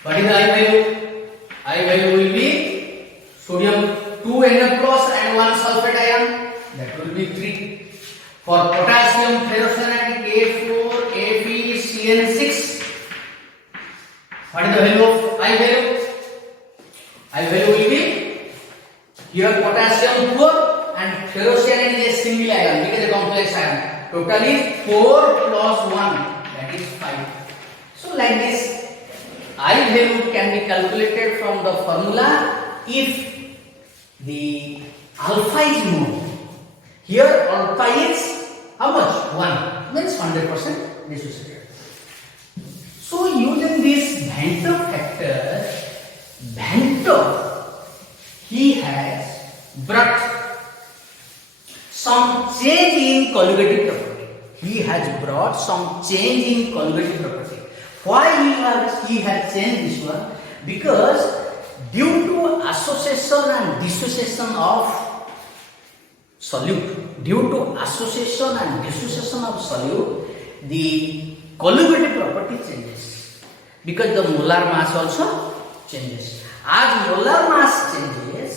what is the I value? I value will be sodium 2 Na plus and 1 sulfate ion, that will be 3. For potassium ferrocyanide K4 FeCN6, what is the value of I value? I value will be here potassium 4 and ferrocyanide is a single ion, it is a complex ion. Total is 4 plus 1, that is 5. So like this, I value can be calculated from the formula if the alpha is known. Here alpha is how much? 1, means 100% dissociated. So using this Van 't Hoff factor, Van 't Hoff, he has brought some change in colligative property. He has brought some change in colligative property. Why he has changed this one? Because due to association and dissociation of solute, the colligative property changes because the molar mass also changes. As molar mass changes,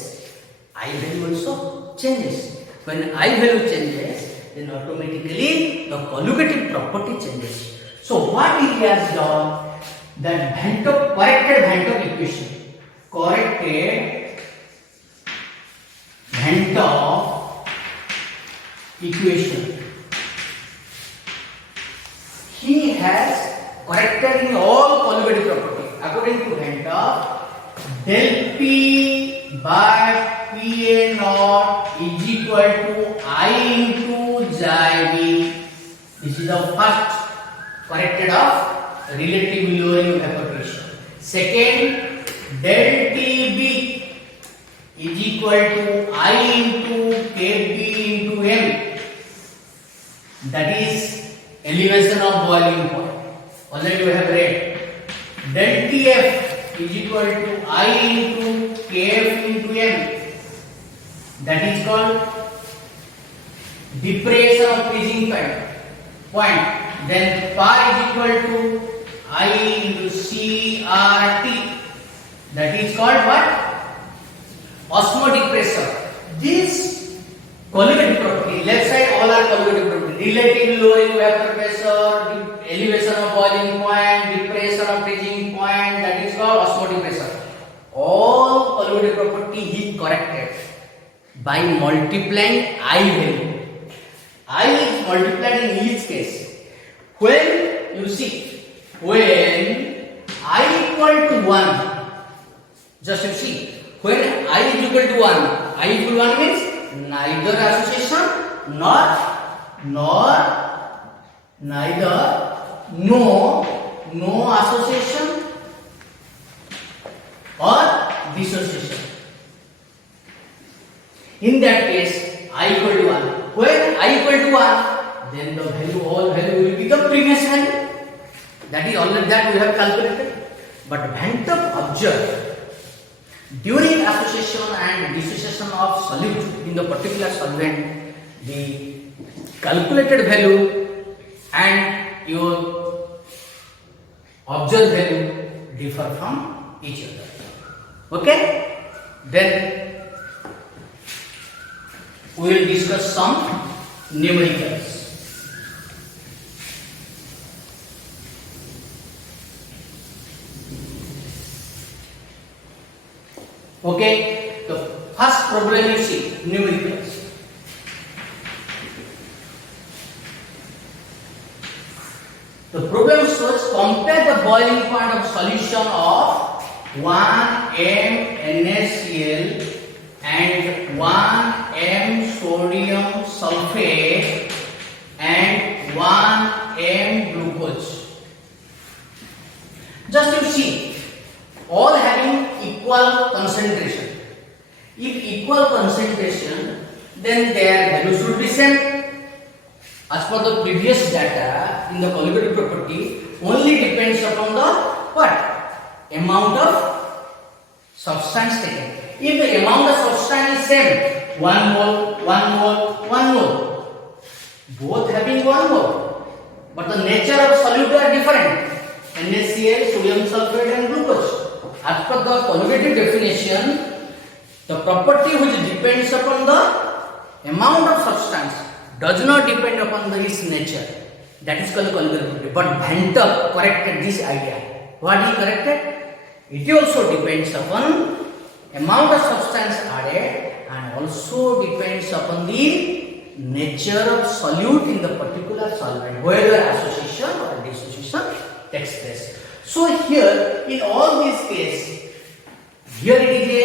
I value also changes. When I value changes, then automatically the colligative property changes. So what he has done, that Van 't Hoff corrected Van 't Hoff equation, corrected Van 't Hoff equation. He has corrected in all colligative property. According to Van 't Hoff, del P by Pa naught is equal to I into xi V. This is the first corrected of relative lowering of evaporation. Second, del Tb is equal to I into Kb into M. That is elevation of boiling point. Already we have read. Del Tf is equal to I into Kf into M. That is called depression of freezing point. Then pi is equal to I into CRT. That is called what? Osmotic pressure. This colligative property. Left side all are colligative property. Relative lowering vapor pressure, elevation of boiling point, depression of freezing point, that is called osmotic pressure. All colligative property he corrected by multiplying I value. I is multiplied in each case. When you see, when I equal to 1, just you see, when I is equal to 1, I equal to 1 means neither association no association or dissociation. In that case, I equal to 1. When I equal to 1, then the all value will become previous value. That is already that we have calculated. But Van Top observed during association and dissociation of solute in the particular solvent, the calculated value and your observed value differ from each other. Okay? Then we will discuss some numericals. Okay, the first problem you see, numericals. The problem shows compare the boiling point of solution of 1 m NaCl and 1 m sodium sulfate and 1 m glucose. Just you see, all having equal concentration. If equal concentration, then their value should be same. As per the previous data in the colligative property, only depends upon the what? Amount of substance taken. If the amount of substance is same, 1 mole, 1 mole, 1 mole, both having 1 mole, but the nature of solute are different. NaCl, sodium sulfate and glucose. As per the colligative definition, the property which depends upon the amount of substance does not depend upon its nature. That is called colligative property. But Van Top corrected this idea. What he corrected? It also depends upon amount of substance added and also depends upon the nature of solute in the particular solvent, whether association or dissociation takes place. So here in all these cases, here it is a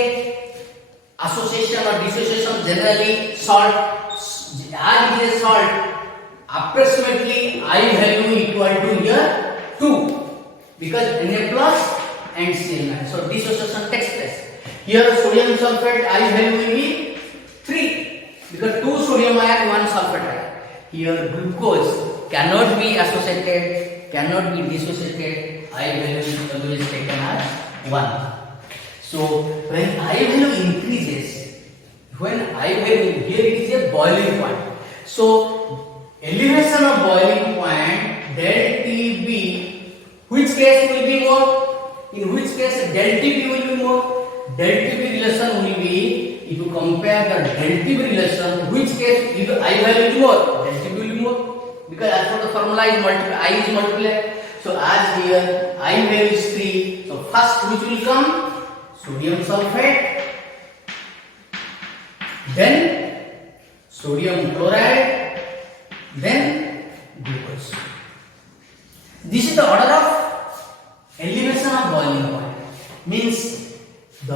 association or dissociation, generally salt, as it is salt, approximately I value equal to here 2 because Na plus and Cl9. So dissociation takes place. Here sodium sulfate I value will be 3 because 2 sodium ion 1 sulfate ion. Here glucose cannot be associated, cannot be dissociated. I value is always taken as 1. So when I value increases, when I value, here it is a boiling point. So elevation of boiling point del Tb, which case will be more? In which case del Tb will be more? Del Tb relation will be, if you compare the del Tb relation, which case if I value is more, del Tb will be more, because as per the formula is multiply, I is multiplied. So as here I value is 3, so first which will come? Sodium sulfate, then sodium chloride, then glucose. This is the order of elevation of boiling point. Means the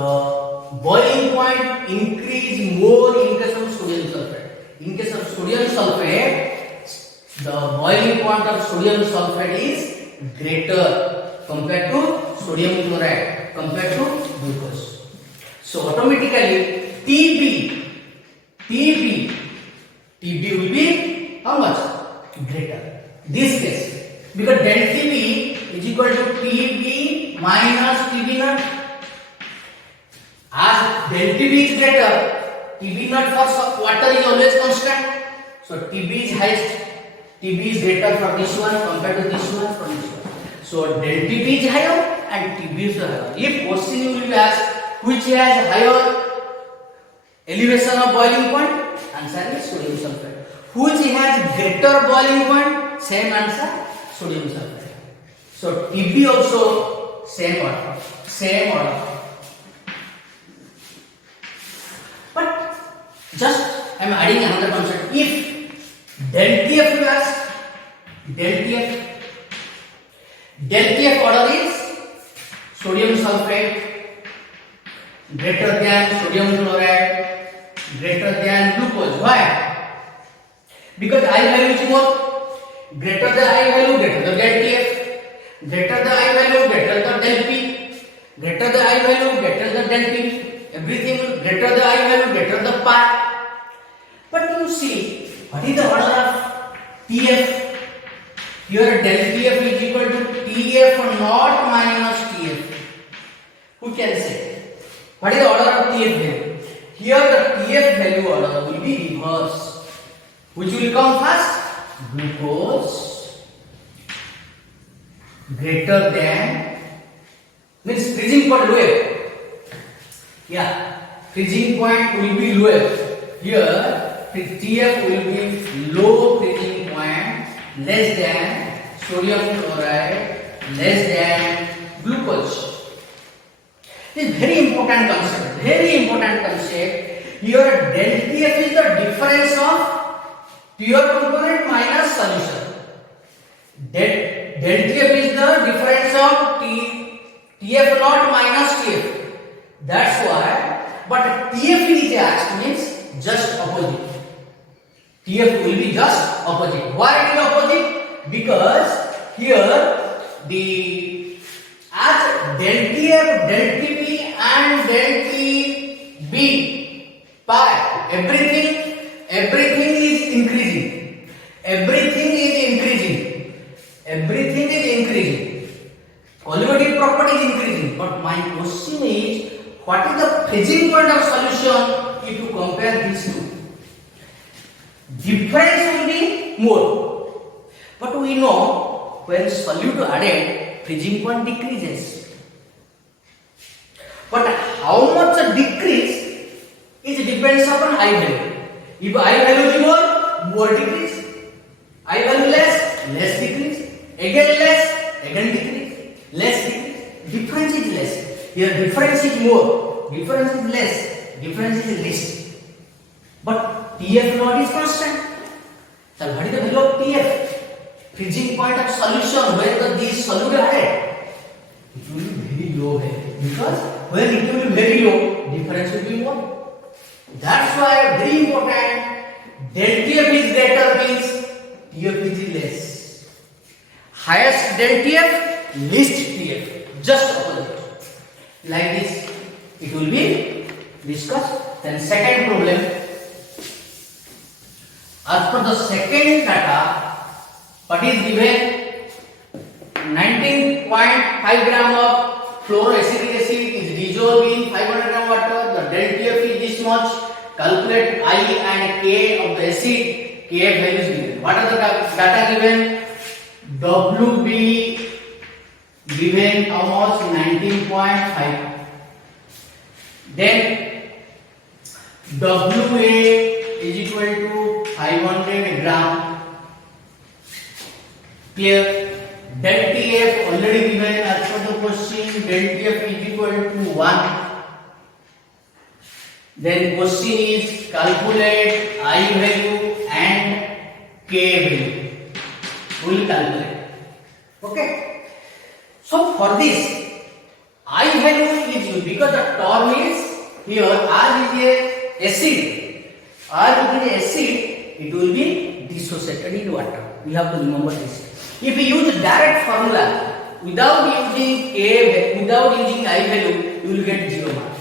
boiling point increase more in case of sodium sulfate. In case of sodium sulfate, the boiling point of sodium sulfate is greater compared to sodium chloride, compared to glucose. So automatically TB will be how much? Greater. This case, because del TB is equal to TB minus TB naught. As del TB is greater, TB naught for water is always constant. So TB is highest. TB is greater for this one compared to this one from this one. So del TB is higher and TB is higher. If question will be asked which has higher elevation of boiling point, Answer is sodium sulfate. Which has greater boiling point? Same answer, sodium sulfate. So TB also same order, same order. But just I am adding another concept. If del TF you ask, del TF order is sodium sulfate greater than sodium chloride greater than glucose. Why? Because I value is more. Greater the I value, greater the del TF. Greater the I value, greater the del P. Greater the I value, greater the del P. Everything greater the I value, greater the pi. But you see, what is the order of TF? Here del TF is equal to TF naught minus TF. Who can say? What is the order of TF value? Here the TF value order will be reversed. Which will come first? Glucose greater than means freezing point lower. Yeah, freezing point will be lower. Here TF will be low freezing point, less than sodium chloride, less than glucose. This is very important concept. Very important concept. Here del TF is the difference of pure component minus solution. Del TF is the difference of TF naught minus TF. That's why. But TF is asked means just opposite. TF will be just opposite. Why it is opposite? Because here the as del TF, del TP and del TB pi everything is increasing. Everything is increasing. Everything is increasing. Collimative property is increasing. But my question is, what is the freezing point of solution if you compare these two? Difference will be more. But we know when solute added, freezing point decreases. But how much a decrease is depends upon I value. If I value is more decrease. I value less decrease. Again less, again decrease. Less decrease. Difference is less. Here difference is more. Difference is less. Difference is least. But TF naught is constant. So what is the value of TF? Freezing point of solution where these solute added, it will be very low here. Because when it will be very low, difference will be more. That's why very important. Del TF is greater means TF is less. Highest del TF, least TF. Just opposite. Like this, it will be discussed. Then second problem. As per the second data, what is given? 19.5 gram of fluoroacetic acid is dissolved in 500 gram water. The del TF is this much. Calculate I and K of the acid. KF values given. What are the data given? WB given almost 19.5. Then WA is equal to 500 gram. Clear? Del TF already given as per the question. Del TF is equal to 1. Then question is calculate I value and K value. We will calculate. Okay. So for this, I value is used because the term is here R is a acid. R is a acid. It will be dissociated in water. We have to remember this. If we use direct formula without using K, without using I value, you will get 0 mark.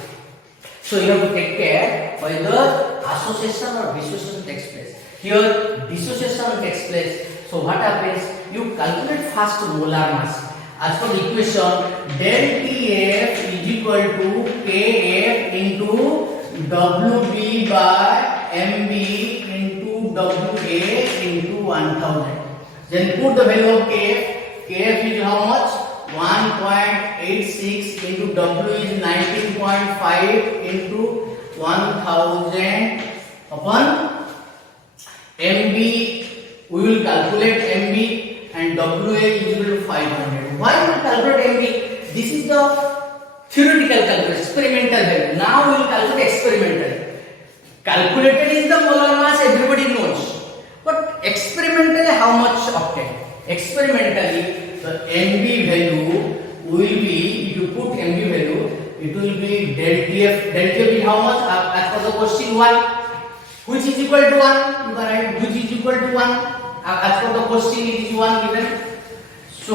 So you have to take care whether association or dissociation takes place. Here dissociation takes place. So what happens? You calculate first molar mass. As per the equation, del TF is equal to KF into WB by MB into WA into 1000. Then put the value of KF. KF is how much? 1.86 into W is 19.5 into 1000 upon MB, we will calculate MB and WA is equal to 500. Why we will calculate MB? This is the theoretical calculation, experimental value. Now we will calculate experimental. Calculated is the molar mass, everybody knows. But experimentally, how much obtained? Experimentally, the MB value will be, if you put MB value, it will be del TF. Del TF is how much? As per the question 1, which is equal to 1. You can write which is equal to 1. As per the question, it is 1 given. So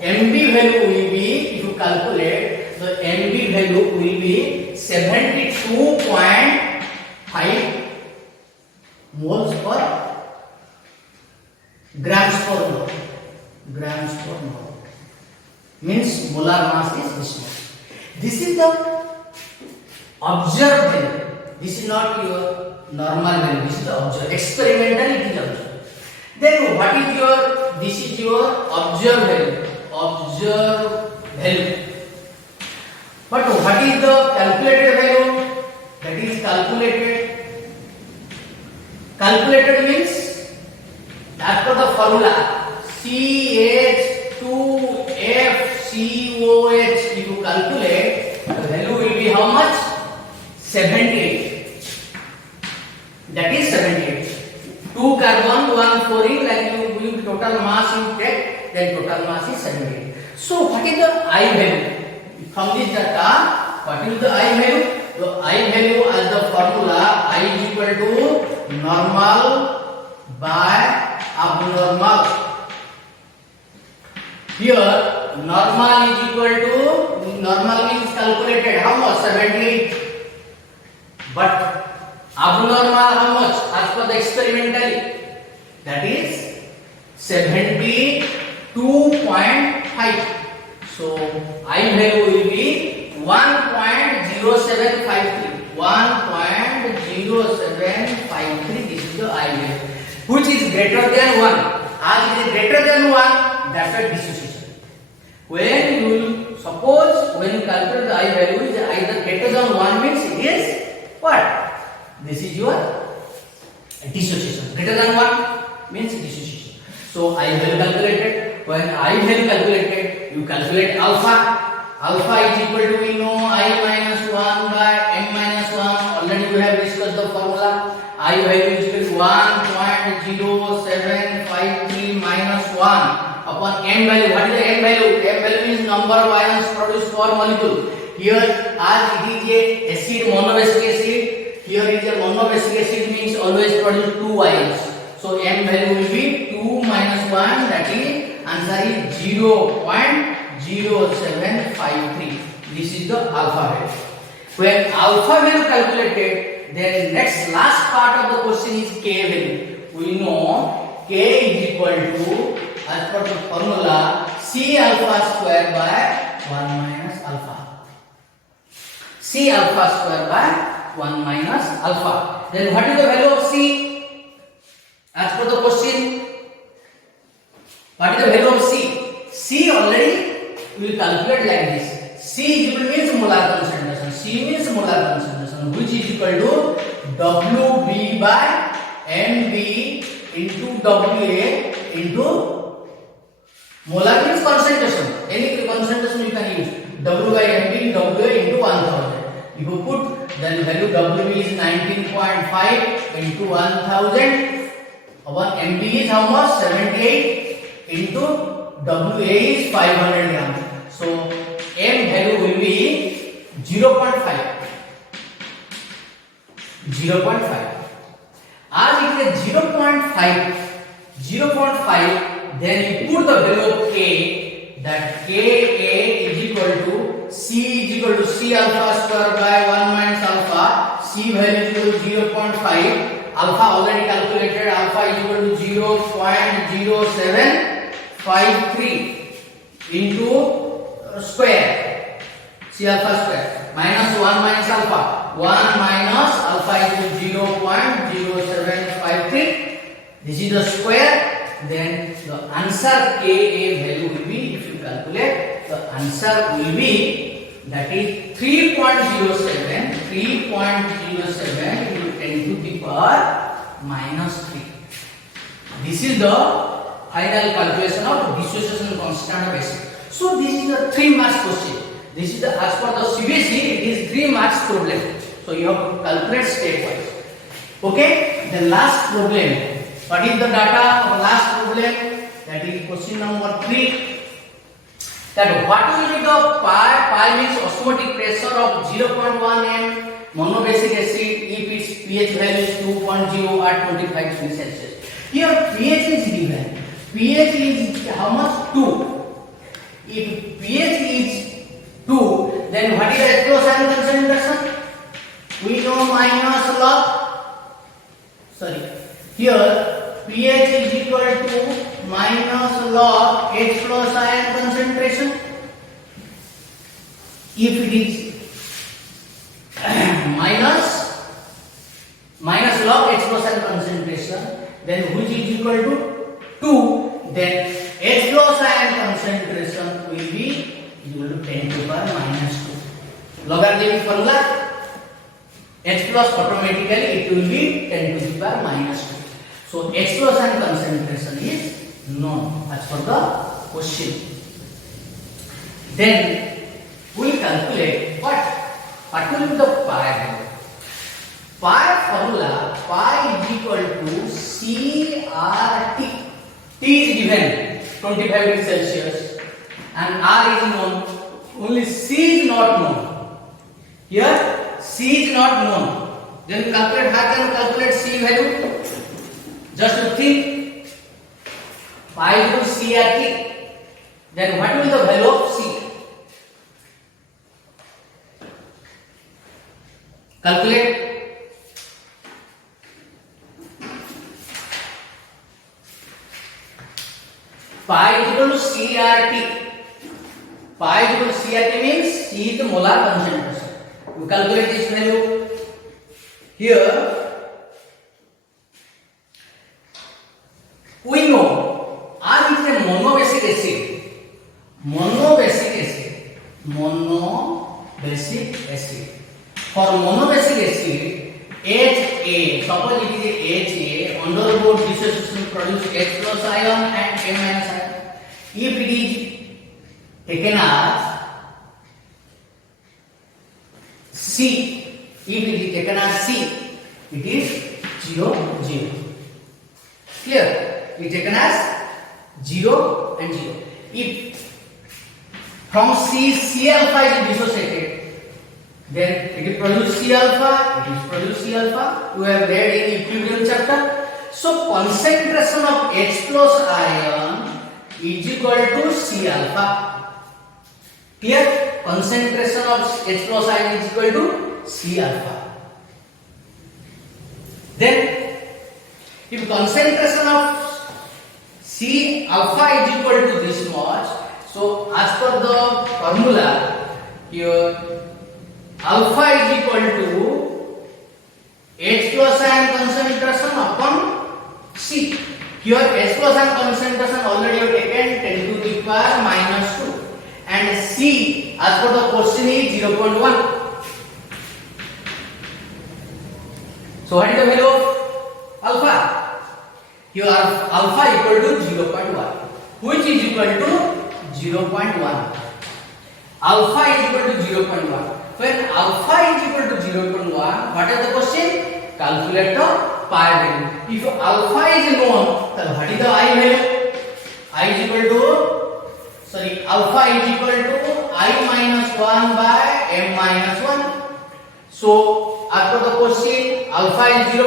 MB value will be, if you calculate, the MB value will be 72.5 moles per grams per mole. Grams per mole means molar mass is this much. This is the observed value. This is not your normal value. This is the observed. Experimental, it is observed. Then what is your? This is your observed value. Observed value. But what is the calculated value? That is calculated. Calculated means as per the formula CH2FCOH. If you calculate, the value will be how much? 78. That is 78. 2 carbon, 1 fluorine, like you total mass you take, then total mass is 78. So what is the I value? From this data, what is the I value? The I value as the formula I is equal to normal by abnormal. Here normal is equal to, normal means calculated how much? 78. But abnormal how much? As per the experimentally, that is 72.5. So I value will be 1.0753. 1.0753. This is the I value, which is greater than 1. As it is greater than 1, that's a dissociation. When you suppose when you calculate the I value is either greater than 1 means it is what? This is your dissociation. Greater than 1 means dissociation. So I value calculated. When I value calculated, you calculate alpha. Alpha is equal to, we know, I minus 1 by m minus 1. Already we have discussed the formula. I value is equal to 1.0753 minus 1 upon m value. What is the m value? M value means number of ions produced per molecule. Here, as it is a acid, monobasic acid. Here is a monobasic acid, means always produce 2 ions. So m value will be 2 minus 1. That is, answer is 0.0753. This is the alpha value. When alpha value calculated, then next last part of the question is k value. We know k is equal to, as per the formula, C alpha square by 1 minus alpha. C alpha square by 1 minus alpha. Then what is the value of C? As per the question, what is the value of C? C already we will calculate like this. C is equal means molar concentration. C means molar concentration, which is equal to WB by MB into WA into molar means concentration. Any concentration you can use. W by MB WA into 1000. If you put, then value WB is 19.5 into 1000. Our MB is how much? 78 into WA is 500 grams. So M value will be 0.5. 0.5. As it is 0.5, then you put the value of K, that Ka is equal to C is equal to C alpha square by 1 minus alpha. C value is equal to 0.5. Alpha already calculated. Alpha is equal to 0.0753 into square. C alpha square minus 1 minus alpha. 1 minus alpha is equal to 0.0753. This is the square. Then the answer Ka value will be, if you calculate, the answer will be, that is 3.07 into 10 to the power minus 3. This is the final calculation of dissociation constant of acid. So this is a 3 marks question. This is the, as per the CBSE, it is 3 marks problem. So you have to calculate stepwise. Okay, the last problem. What is the data of the last problem? That is question number 3. That what will be the pi means osmotic pressure of 0.1 m monobasic acid if its pH value is 2.0 at 25 degrees Celsius. Here pH is given. pH is how much? 2. If pH is 2, then what is the H+ ion concentration? We know minus log. Sorry. Here pH is equal to minus log H+ ion concentration. If it is minus log H+ ion concentration, then which is equal to 2, then H+ ion concentration will be equal to 10 to the power minus 2. Logarithmic formula, H+ automatically it will be 10 to the power minus 2. So H+ ion concentration is known as per the question. Then we will calculate what will be the pi value. Pi formula, pi is equal to CRT. T is given 25 degrees Celsius and R is known, only C is not known. Here C is not known. Then calculate, how can calculate C value? Just to think, pi is equal to CRT. Then what will be the value of C? Calculate. Pi is equal to CRT. Pi is equal to CRT means C is the molar concentration. You calculate this value. Here we know R is a monobasic acid. Monobasic acid. For monobasic acid, Ha, suppose it is Ha, undergoes dissociation produce H+ ion and A- ion. If it is taken as C, it is 0, 0. Clear? It is taken as 0 and 0. If from C, C alpha is dissociated, then it will produce C alpha, we have read in equilibrium chapter. So concentration of H+ ion is equal to C alpha. Clear? Concentration of H+ ion is equal to C alpha. Then if concentration of C alpha is equal to this much, so as per the formula here, alpha is equal to H+ ion concentration upon C. Here H+ ion concentration already have taken 10 to the power minus 2 and C as per the question is 0.1. So what is the value of alpha? Here alpha equal to 0.1, which is equal to 0.1. Alpha is equal to 0.1. When alpha is equal to 0.1, what is the question? Calculate the pi value. If alpha is known, then what is the I value? Alpha is equal to I minus 1 by m minus 1. So as per the question, alpha is 0.1,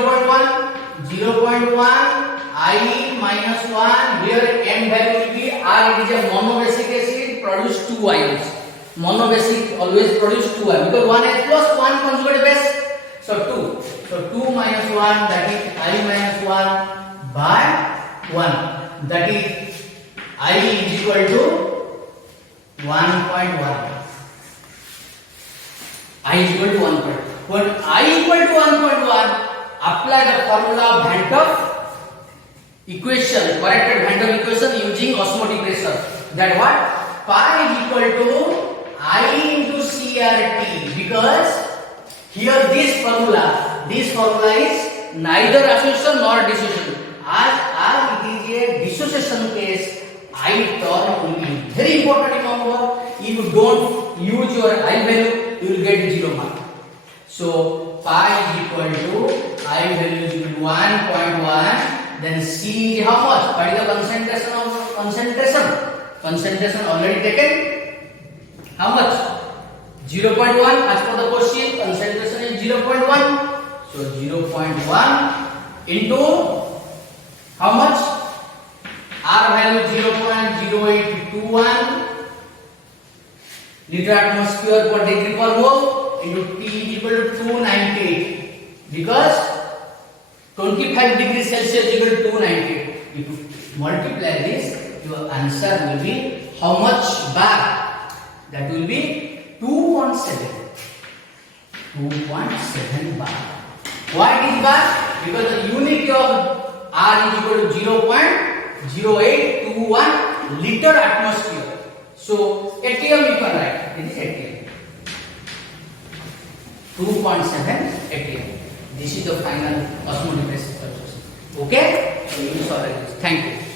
I minus 1. Here m value will be R. It is a monobasic acid, produce 2 ions. Monobasic always produce 2 ions because 1 H plus 1 conjugate base. So 2. So 2 minus 1, that is I minus 1 by 1. That is I is equal to 1.1. I is equal to 1.1. When I equal to 1.1, apply the formula of Van 't Hoff equation, corrected Van 't Hoff equation using osmotic pressure. That what? Pi is equal to I into CRT, because here this formula is neither association nor dissociation. As it is a dissociation case, I term will be very important. Remember, if you don't use your I value, you will get 0 mark. So pi is equal to I value is 1.1. Then C is how much? What is the concentration of concentration? Concentration already taken. How much? 0.1. As per the question, concentration is 0.1. So 0.1 into how much? R value 0.0821 liter atmosphere per degree per mole into T is equal to 298 because 25 degrees Celsius is equal to 298. If you multiply this, your answer will be how much bar? That will be 2.7. 2.7 bar. Why it is bar? Because the unit of R is equal to 0.0821 liter atmosphere. So ATM you can write. This is ATM. 2.7 ATM. This is the final osmotic pressure. Okay? So you solve this. Thank you.